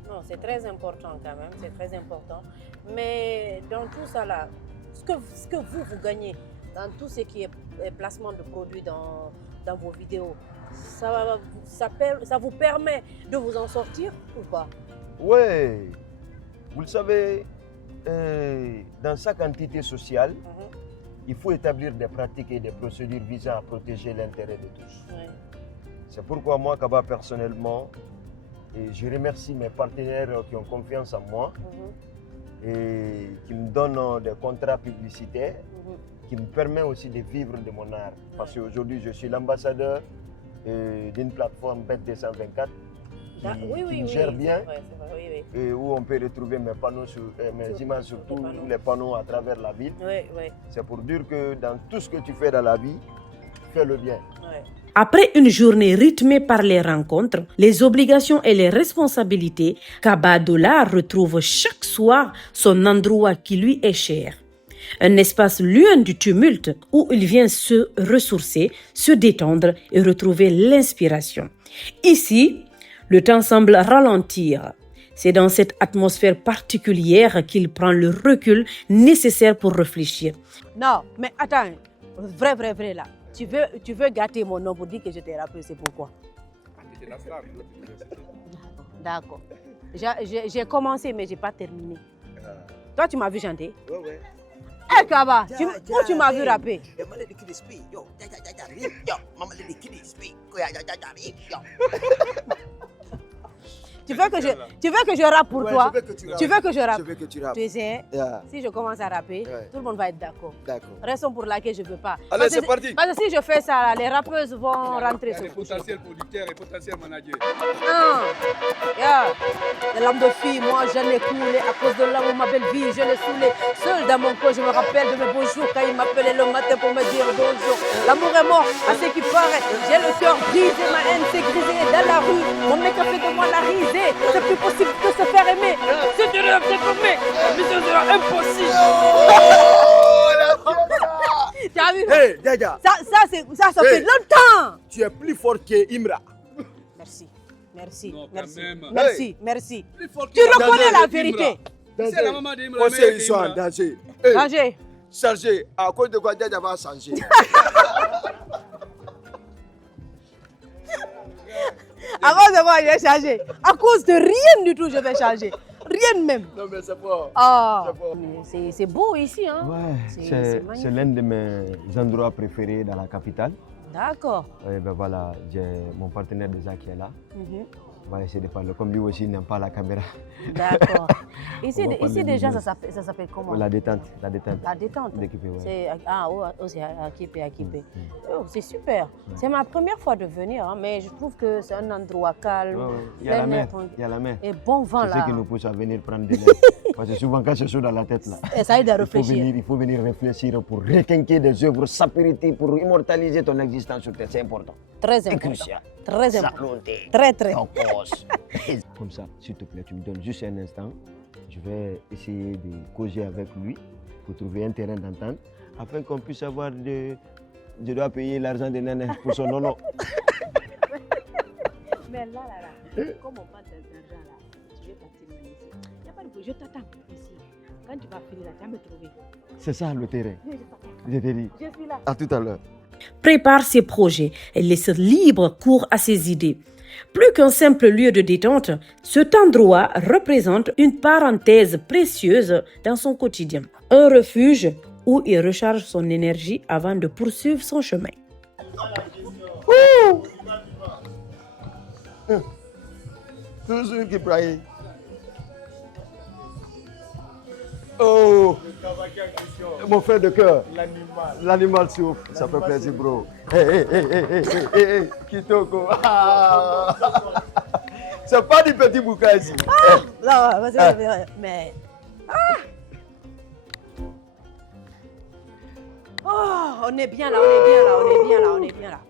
Non, c'est très important quand même, c'est très important. Mais dans tout ça là, ce que vous gagnez dans tout ce qui est placement de produits dans vos vidéos, ça vous permet de vous en sortir ou pas? Oui, vous le savez, dans chaque entité sociale, il faut établir des pratiques et des procédures visant à protéger l'intérêt de tous. C'est pourquoi moi, Kaba, personnellement, je remercie mes partenaires qui ont confiance en moi et qui me donnent des contrats publicitaires qui me permettent aussi de vivre de mon art. Parce qu'aujourd'hui, je suis l'ambassadeur d'une plateforme BET 224 qui me gère bien et où on peut retrouver mes panneaux, mes images sur tous les panneaux à travers la ville. C'est pour dire que dans tout ce que tu fais dans la vie, fais-le bien. Après une journée rythmée par les rencontres, les obligations et les responsabilités, Kaba Dollar retrouve chaque soir son endroit qui lui est cher. Un espace loin du tumulte où il vient se ressourcer, se détendre et retrouver l'inspiration. Ici, le temps semble ralentir. C'est dans cette atmosphère particulière qu'il prend le recul nécessaire pour réfléchir. Non, mais attends, vrai là. Tu veux gâter mon nom pour dire que je t'ai rappelé, c'est pourquoi? D'accord. J'ai commencé, mais je n'ai pas terminé. Toi, tu m'as vu chanter? Oui. Hé, Kaba, où tu m'as vu rapper? Tu veux que je rappe pour toi? Tu veux que je rappe? Je veux que tu rappes. Tu sais, si je commence à rapper, tout le monde va être d'accord. Raison pour laquelle je ne veux pas. Allez, c'est parti. Parce que si je fais ça, les rappeuses vont rentrer sur le potentiel producteur et potentiel manager. Des lames de filles, moi j'en ai coulé. À cause de l'amour, ma belle vie, je l'ai saoulé. Seul dans mon corps, je me rappelle de mes beaux jours quand il m'appelait le matin pour me dire bonjour. L'amour est mort, à ce qui paraît. J'ai le cœur brisé, ma haine s'est grisée dans la rue. On mec a fait de moi la risée. C'est plus possible de se faire aimer. Si tu rêves d'être aimé, la mission sera impossible. Tu as vu? Hey, Djaja. Ça fait longtemps. Tu es plus fort que Imra. Merci. Non, Merci. Tu reconnais la vérité. C'est la maman d'Imra. On sait qu'ils sont en danger. Danger. Chargé. À cause de quoi Djaja va changer? À cause de quoi je vais changer? À cause de rien du tout, je vais changer. Rien même. Non, mais c'est fort. C'est beau ici, hein? Ouais, c'est l'un de mes endroits préférés dans la capitale. D'accord. Et ben voilà, j'ai mon partenaire déjà qui est là. On va essayer de parler. Comme lui aussi, il n'aime pas la caméra. D'accord. Ici déjà, ça s'appelle comment? La détente. La détente. Ouais. C'est Akipé. Oh, c'est super. C'est ma première fois de venir, hein, mais je trouve que c'est un endroit calme. Il y a la mer. Et bon vent là. C'est ce qui nous pousse à venir prendre des l'air. Parce que souvent, quand c'est chaud dans la tête, là, et ça aide à réfléchir. Il faut venir réfléchir pour requinquer des œuvres sapérités, pour immortaliser ton existence sur terre. C'est important. Très C'est important. crucial. Très important. Saluté. Très. Comme ça, s'il te plaît, tu me donnes juste un instant. Je vais essayer de causer avec lui pour trouver un terrain d'entente afin qu'on puisse avoir de... Je dois payer l'argent de Nana pour son nono. Mais là, comme on parle d'argent là, je vais partir ici. Il n'y a pas de problème, je t'attends ici. Quand tu vas finir là, tu vas me trouver. C'est ça le terrain. Je te dis. Je suis là. À tout à l'heure. Prépare ses projets et laisse libre cours à ses idées. Plus qu'un simple lieu de détente, cet endroit représente une parenthèse précieuse dans son quotidien. Un refuge où il recharge son énergie avant de poursuivre son chemin. Toujours qui braille. Oh, mon frère de cœur. L'animal souffle. Ça fait plaisir, bro. Hey, Kitoko. Ah. C'est pas du petit bouquin ici. Non, mais... Oh, on est bien là, on est bien là.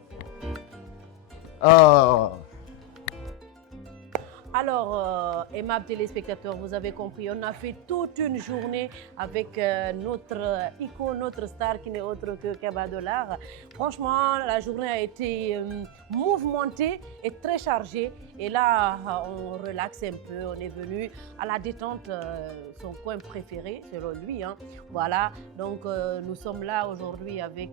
Ah. Alors, aimables téléspectateurs, vous avez compris, on a fait toute une journée avec notre icône, notre star qui n'est autre que Kaba Dollar. Franchement, la journée a été mouvementée et très chargée. Et là, on relaxe un peu, on est venu à la détente, son coin préféré, selon lui. Hein. Voilà, donc nous sommes là aujourd'hui avec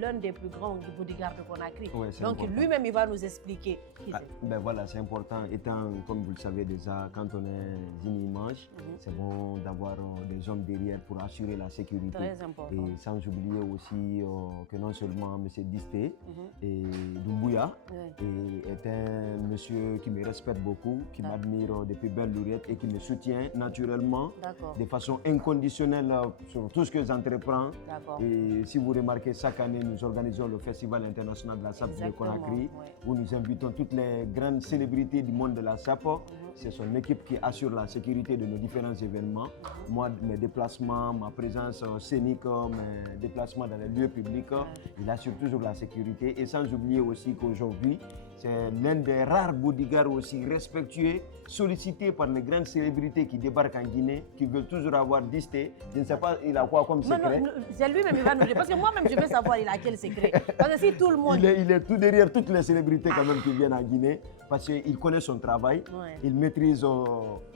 l'un des plus grands bodyguards de Conakry. Ouais, donc lui-même, il va nous expliquer qui c'est. Ben voilà, c'est important. Étant, comme vous le savez déjà, quand on est une image, c'est bon d'avoir des hommes derrière pour assurer la sécurité. Très important. Et sans oublier aussi que non seulement M. Disté et Doumbouya est un monsieur qui me respecte beaucoup, qui m'admire depuis belle lurette et qui me soutient naturellement de façon inconditionnelle sur tout ce que j'entreprends. Et si vous remarquez, chaque année, nous organisons le Festival international de la SAP de Conakry, où nous invitons toutes les grandes célébrités du monde de la SAP. C'est son équipe qui assure la sécurité de nos différents événements. Moi, mes déplacements, ma présence scénique, mes déplacements dans les lieux publics, il assure toujours la sécurité. Et sans oublier aussi qu'aujourd'hui, c'est l'un des rares bodyguards aussi respectueux, sollicités par les grandes célébrités qui débarquent en Guinée, qui veulent toujours avoir Disté. Je ne sais pas, il a quoi comme secret? Non, c'est lui-même, il va nous dire. Parce que moi-même, je veux savoir, il a quel secret. Parce que si tout le monde... Il est tout derrière toutes les célébrités quand même qui viennent en Guinée, parce qu'il connaît son travail, il maîtrise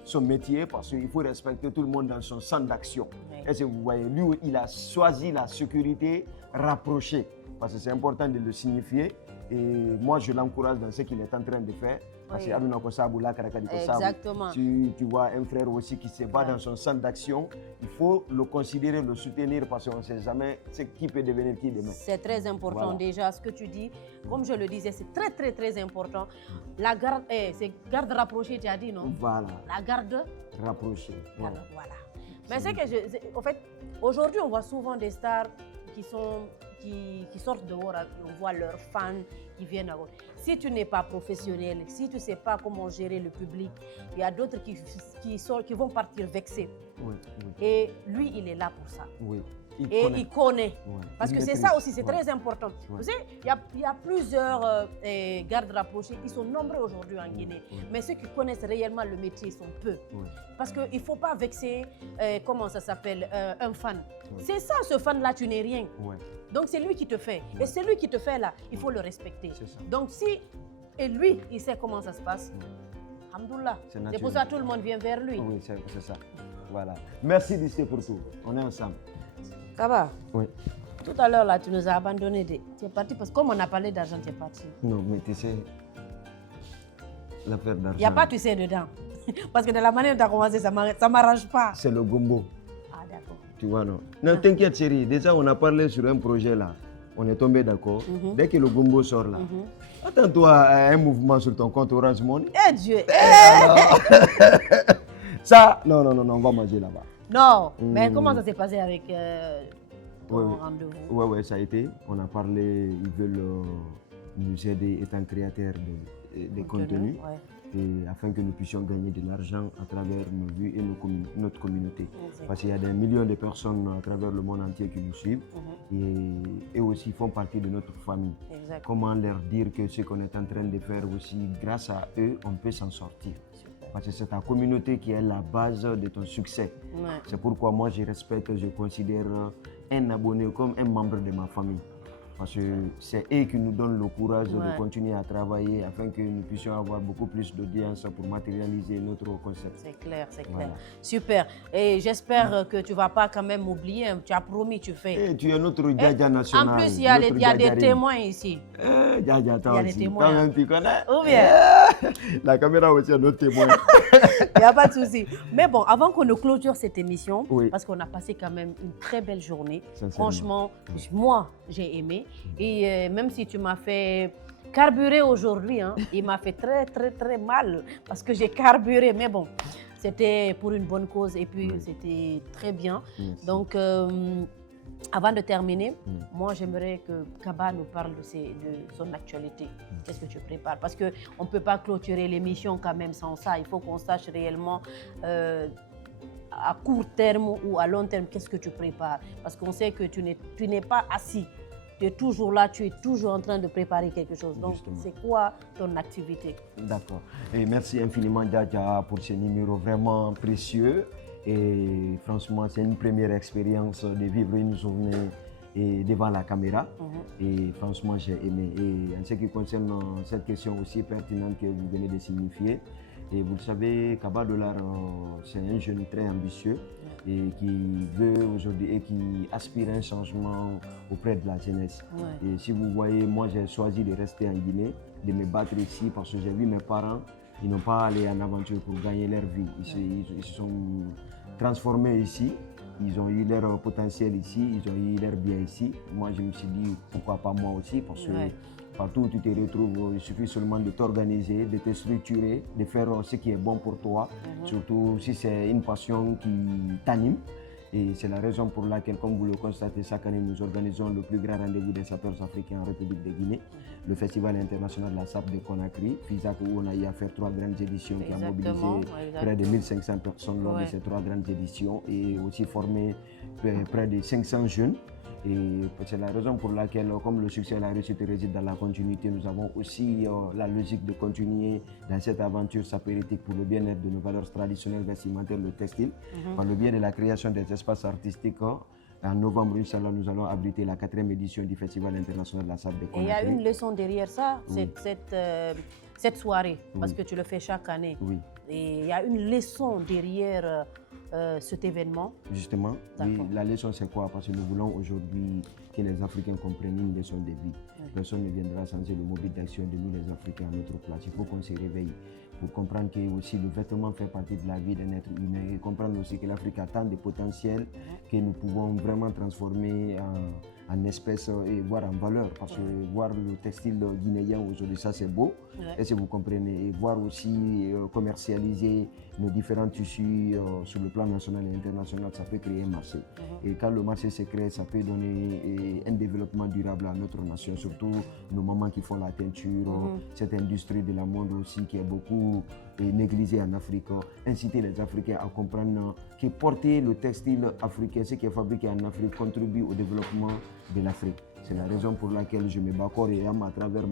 son métier, parce qu'il faut respecter tout le monde dans son centre d'action. Et si vous voyez, lui, il a choisi la sécurité rapprochée, parce que c'est important de le signifier. Et moi, je l'encourage dans ce qu'il est en train de faire. Parce Exactement. Si tu vois un frère aussi qui se bat dans son centre d'action, il faut le considérer, le soutenir, parce qu'on ne sait jamais qui peut devenir qui demain. C'est très important déjà ce que tu dis. Comme je le disais, c'est très important. La garde, c'est garde rapprochée, tu as dit, non? Voilà. La garde rapprochée. Voilà. Mais c'est que, en fait, aujourd'hui, on voit souvent des stars qui sortent dehors, on voit leurs fans qui viennent à... Si tu n'es pas professionnel, si tu ne sais pas comment gérer le public, il y a d'autres qui vont partir vexés. Et lui, il est là pour ça. Il connaît. Parce que c'est ça aussi, c'est très important. Vous savez, il y a plusieurs gardes rapprochés, ils sont nombreux aujourd'hui en Guinée. Mais ceux qui connaissent réellement le métier, ils sont peu. Parce qu'il ne faut pas vexer, comment ça s'appelle, un fan. C'est ça, ce fan-là, tu n'es rien. Donc c'est lui qui te fait. Et c'est lui qui te fait là, il faut le respecter. Donc et lui, il sait comment ça se passe. Alhamdoulilah. C'est pour ça que tout le monde vient vers lui. Oui, c'est ça. Voilà. Merci Disté pour tout. On est ensemble. Ça va? Oui. Tout à l'heure, là, tu nous as abandonnés. Tu es parti parce que comme on a parlé d'argent, tu es parti. Non, mais tu sais, l'affaire d'argent... Il n'y a pas tu sais dedans. Parce que de la manière dont tu as commencé, ça ne m'arrange pas. C'est le gombo. Ah, d'accord. Tu vois, non? Non, t'inquiète, chérie. Déjà, on a parlé sur un projet, là. On est tombé d'accord. Dès que le gombo sort, là, attends-toi à un mouvement sur ton compte Orange Money. Eh Dieu! Ça, non, on va manger là-bas. Non, mais comment ça s'est passé avec ton rendez-vous? Oui, ça a été. On a parlé, ils veulent nous aider étant créateurs de contenu. Et afin que nous puissions gagner de l'argent à travers nos vues et notre communauté. Parce qu'il y a des millions de personnes à travers le monde entier qui nous suivent et aussi font partie de notre famille. Comment leur dire que ce qu'on est en train de faire aussi, grâce à eux, on peut s'en sortir. Parce que c'est ta communauté qui est la base de ton succès. C'est pourquoi moi je respecte, je considère un abonné comme un membre de ma famille. Parce que c'est eux qui nous donnent le courage de continuer à travailler afin que nous puissions avoir beaucoup plus d'audience pour matérialiser notre concept. C'est clair, c'est clair. Super. Et j'espère que tu ne vas pas quand même oublier. Tu as promis, tu fais. Et tu es notre Djadja national. En plus, il y a des témoins ici. Djadja, il y a des témoins. Toi-même, tu connais. Ou bien. La caméra aussi est notre témoin. Il n'y a pas de souci. Mais bon, avant qu'on ne clôture cette émission, parce qu'on a passé quand même une très belle journée. Franchement, moi, j'ai aimé. Et même si tu m'as fait carburer aujourd'hui, il m'a fait très, très, très mal parce que j'ai carburé. Mais bon, c'était pour une bonne cause et puis c'était très bien. Donc, avant de terminer, moi, j'aimerais que Kaba nous parle de son actualité. Qu'est-ce que tu prépares? Parce qu'on ne peut pas clôturer l'émission quand même sans ça. Il faut qu'on sache réellement à court terme ou à long terme, qu'est-ce que tu prépares? Parce qu'on sait que tu n'es pas assis. Tu es toujours là, tu es toujours en train de préparer quelque chose. Donc, c'est quoi ton activité? D'accord. Et merci infiniment, Djadja, pour ce numéro vraiment précieux. Et franchement, c'est une première expérience de vivre une journée devant la caméra. Et franchement, j'ai aimé. Et en ce qui concerne cette question aussi pertinente que vous venez de signifier, et vous le savez, Kaba Dollar, c'est un jeune très ambitieux et qui veut aujourd'hui et qui aspire à un changement auprès de la jeunesse. Et si vous voyez, moi j'ai choisi de rester en Guinée, de me battre ici parce que j'ai vu mes parents, ils n'ont pas allé en aventure pour gagner leur vie. Ils se sont transformés ici, ils ont eu leur potentiel ici, ils ont eu leur bien ici. Moi je me suis dit pourquoi pas moi aussi, parce que partout où tu te retrouves, il suffit seulement de t'organiser, de te structurer, de faire ce qui est bon pour toi, surtout si c'est une passion qui t'anime. Et c'est la raison pour laquelle, comme vous le constatez, chaque année, nous organisons le plus grand rendez-vous des sapeurs africains en République de Guinée, le Festival international de la SAP de Conakry, FISAC, où on a eu à faire 3 grandes éditions qui ont mobilisé près de 1500 personnes lors de ces 3 grandes éditions et aussi formé près de 500 jeunes. Et c'est la raison pour laquelle, comme le succès et la réussite réside dans la continuité, nous avons aussi la logique de continuer dans cette aventure sapéritique pour le bien-être de nos valeurs traditionnelles vestimentaires, le textile, par le biais de la création des espaces artistiques. En novembre, Inch'Allah, nous allons abriter la 4e édition du Festival international de la SAP de Conakry. Et il y a une leçon derrière ça, cette soirée, parce que tu le fais chaque année. Et il y a une leçon derrière cet événement. Justement, oui, la leçon c'est quoi? Parce que nous voulons aujourd'hui que les Africains comprennent une leçon de vie. Personne ne viendra changer le mobile d'action de nous les Africains à notre place. Il faut qu'on se réveille pour comprendre que aussi le vêtement fait partie de la vie d'un être humain et comprendre aussi que l'Afrique a tant de potentiel que nous pouvons vraiment transformer en espèces et voir en valeur. Parce que voir le textile guinéen aujourd'hui, ça c'est beau, et si vous comprenez, et voir aussi commercialiser nos différents tissus sur le plan national et international, ça peut créer un marché. Et quand le marché se crée, ça peut donner un développement durable à notre nation, surtout nos mamans qui font la teinture, cette industrie de la mode aussi qui est beaucoup négligée en Afrique. Inciter les Africains à comprendre que porter le textile africain, ce qui est fabriqué en Afrique, contribue au développement de l'Afrique. C'est la raison pour laquelle je me bats corps et âme à travers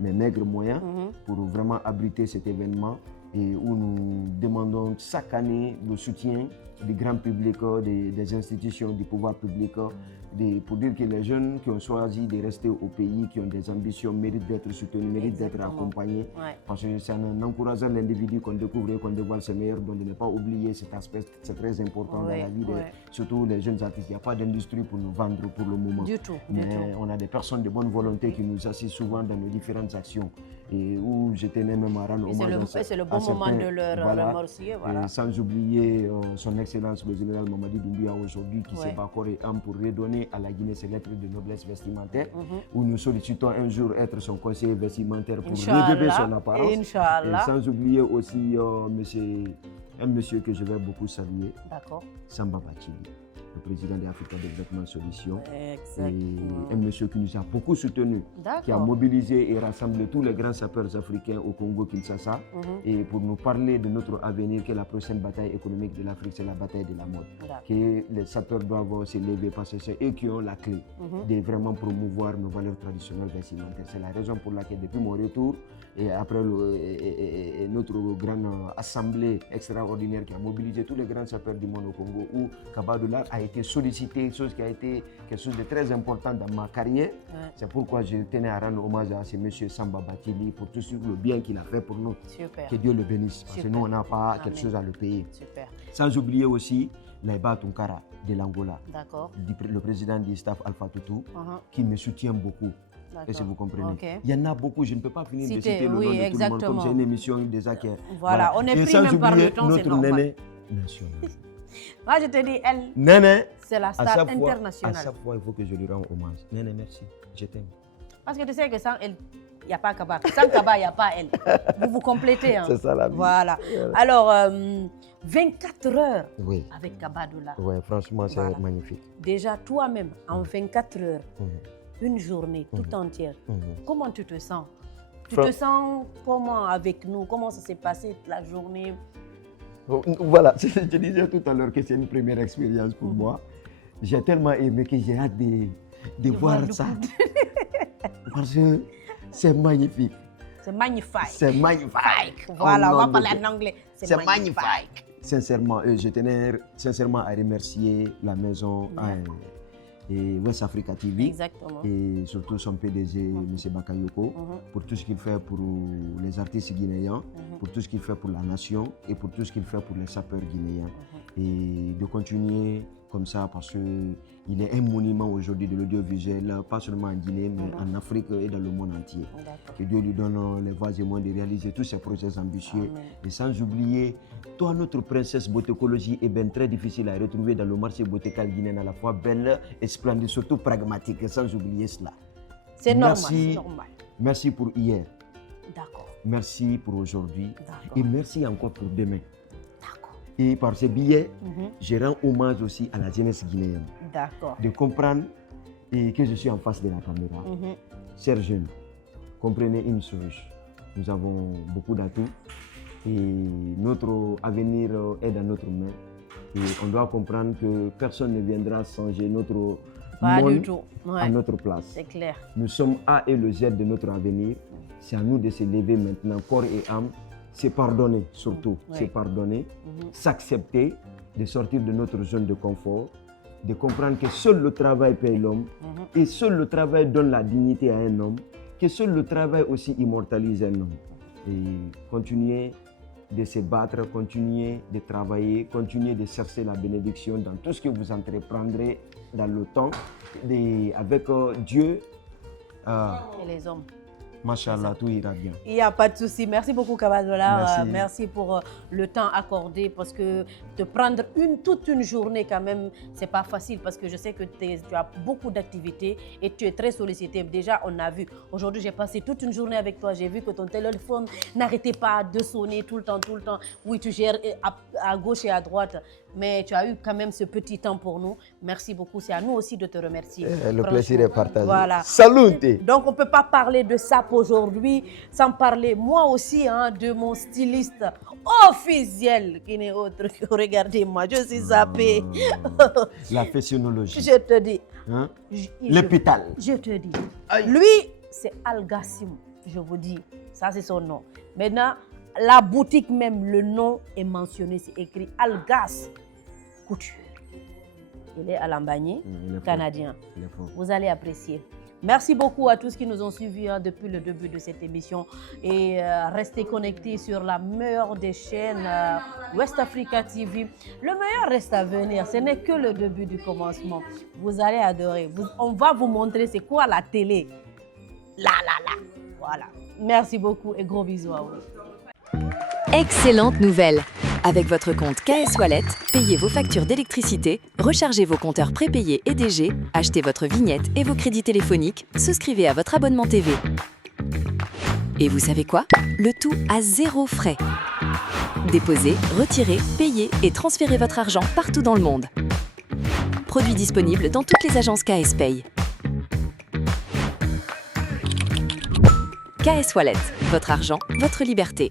mes maigres moyens pour vraiment abriter cet événement et où nous demandons chaque année le soutien du grand public, des institutions, du pouvoir public, pour dire que les jeunes qui ont choisi de rester au pays, qui ont des ambitions, méritent d'être soutenus, méritent d'être accompagnés. Parce que c'est en encourageant l'individu qu'on découvre et qu'on dévoile ses meilleurs, donc de ne pas oublier cet aspect, c'est très important dans la vie, surtout les jeunes artistes. Il n'y a pas d'industrie pour nous vendre pour le moment. Du tout. Mais on a des personnes de bonne volonté qui nous assistent souvent dans nos différentes actions. Et où je tenais même à rendre hommage c'est le bon moment de leur remercier. Et sans oublier son Excellence le général Mamadi Doumbia aujourd'hui qui se bat corps et âme pour redonner à la Guinée ses lettres de noblesse vestimentaire, où nous sollicitons un jour être son conseiller vestimentaire pour redonner son apparence. Et sans oublier aussi un monsieur que je vais beaucoup saluer, Samba Bachili, le président de Africa Development Solutions, et un monsieur qui nous a beaucoup soutenus, qui a mobilisé et rassemblé tous les grands sapeurs africains au Congo-Kinshasa, et pour nous parler de notre avenir, que la prochaine bataille économique de l'Afrique, c'est la bataille de la mode, que les sapeurs doivent se lever parce que c'est eux qui ont la clé de vraiment promouvoir nos valeurs traditionnelles vestimentaires. C'est la raison pour laquelle depuis mon retour, et après notre grande assemblée extraordinaire qui a mobilisé tous les grands sapeurs du monde au Congo, où Kaba Dollar a été sollicité, chose qui a été quelque chose de très important dans ma carrière. Ouais. C'est pourquoi je tenais à rendre hommage à ce monsieur Samba Batili pour tout le bien qu'il a fait pour nous. Super. Que Dieu le bénisse. Parce que nous, on n'a pas Amen. Quelque chose à le payer. Super. Sans oublier aussi Laiba Tunkara de l'Angola. D'accord. Le président du staff Alpha Toutou, qui me soutient beaucoup. Est-ce que vous comprenez? Okay. Il y en a beaucoup, je ne peux pas finir de citer le nom de tout le monde, comme c'est une émission déjà qui est... Voilà, on est pris même par le temps, c'est normal. Néné nationale. Moi, je te dis, elle, Néné, c'est la star internationale. À chaque fois, il faut que je lui rende hommage. Néné, merci, je t'aime. Parce que tu sais que sans elle, il n'y a pas Kaba. Sans Kaba, il n'y a pas elle. Vous vous complétez. Hein. C'est ça la vie. Voilà. Alors, 24 heures avec Kaba Dolar. Oui, franchement, c'est magnifique. Déjà, toi-même, en 24 heures, une journée toute entière, comment tu te sens? Tu te sens comment avec nous? Comment ça s'est passé la journée? Voilà, je disais tout à l'heure que c'est une première expérience pour moi. J'ai tellement aimé que j'ai hâte de voir ça. Parce que c'est magnifique. C'est magnifique. C'est magnifique. Voilà, on va parler en anglais. C'est magnifique. Sincèrement, je tenais sincèrement à remercier la maison et West Africa TV. Exactement. Et surtout son PDG, M. Bakayoko, pour tout ce qu'il fait pour les artistes guinéens, pour tout ce qu'il fait pour la nation et pour tout ce qu'il fait pour les sapeurs guinéens. Et de continuer comme ça parce qu'il est un monument aujourd'hui de l'audiovisuel, pas seulement en Guinée, mais en Afrique et dans le monde entier. Que Dieu lui donne les voies et moyens de réaliser tous ses projets ambitieux. Amen. Et sans oublier, toi, notre princesse beautécologie est bien très difficile à retrouver dans le marché beautécal guinéen, à la fois belle et splendide, surtout pragmatique, sans oublier cela. C'est normal. Merci pour hier. D'accord. Merci pour aujourd'hui. Et merci encore pour demain. Et par ce billet, je rends hommage aussi à la jeunesse guinéenne. D'accord. De comprendre que je suis en face de la caméra. Chers jeunes, comprenez une chose. Nous avons beaucoup d'atouts et notre avenir est dans notre main. Et on doit comprendre que personne ne viendra changer notre monde à notre place. C'est clair. Nous sommes A et le Z de notre avenir. C'est à nous de se lever maintenant, corps et âme. C'est pardonner, surtout, c'est pardonner, s'accepter, de sortir de notre zone de confort, de comprendre que seul le travail paye l'homme et seul le travail donne la dignité à un homme, que seul le travail aussi immortalise un homme. Et continuer de se battre, continuer de travailler, continuer de chercher la bénédiction dans tout ce que vous entreprendrez dans le temps, avec Dieu et les hommes. Machallah, tout ira bien. Il n'y a pas de souci. Merci beaucoup, Kaba Dolar. Merci pour le temps accordé parce que de prendre toute une journée quand même, c'est pas facile parce que je sais que tu as beaucoup d'activités et tu es très sollicité. Déjà, on a vu. Aujourd'hui, j'ai passé toute une journée avec toi. J'ai vu que ton téléphone n'arrêtait pas de sonner tout le temps. Oui, tu gères à gauche et à droite. Mais tu as eu quand même ce petit temps pour nous. Merci beaucoup. C'est à nous aussi de te remercier. Le plaisir est partagé. Voilà. Salut. Donc, on ne peut pas parler de SAP aujourd'hui sans parler, moi aussi, de mon styliste officiel, qui n'est autre que, regardez-moi, je suis zappée. La phénoménologie. Je te dis. L'hôpital. Je te dis. Lui, c'est Al-Gassim, je vous dis. Ça, c'est son nom. Maintenant, la boutique même, le nom est mentionné, c'est écrit Al-Gas Couture. Il est à Lambagné, canadien. Vous allez apprécier. Merci beaucoup à tous qui nous ont suivis depuis le début de cette émission et restez connectés sur la meilleure des chaînes West Africa TV. Le meilleur reste à venir, ce n'est que le début du commencement. Vous allez adorer. On va vous montrer c'est quoi la télé. Là. Voilà. Merci beaucoup et gros bisous à vous. Excellente nouvelle! Avec votre compte KS Wallet, payez vos factures d'électricité, rechargez vos compteurs prépayés et DG, achetez votre vignette et vos crédits téléphoniques, souscrivez à votre abonnement TV. Et vous savez quoi? Le tout à 0 frais. Déposez, retirez, payez et transférez votre argent partout dans le monde. Produit disponible dans toutes les agences KS Pay. KS Wallet, votre argent, votre liberté.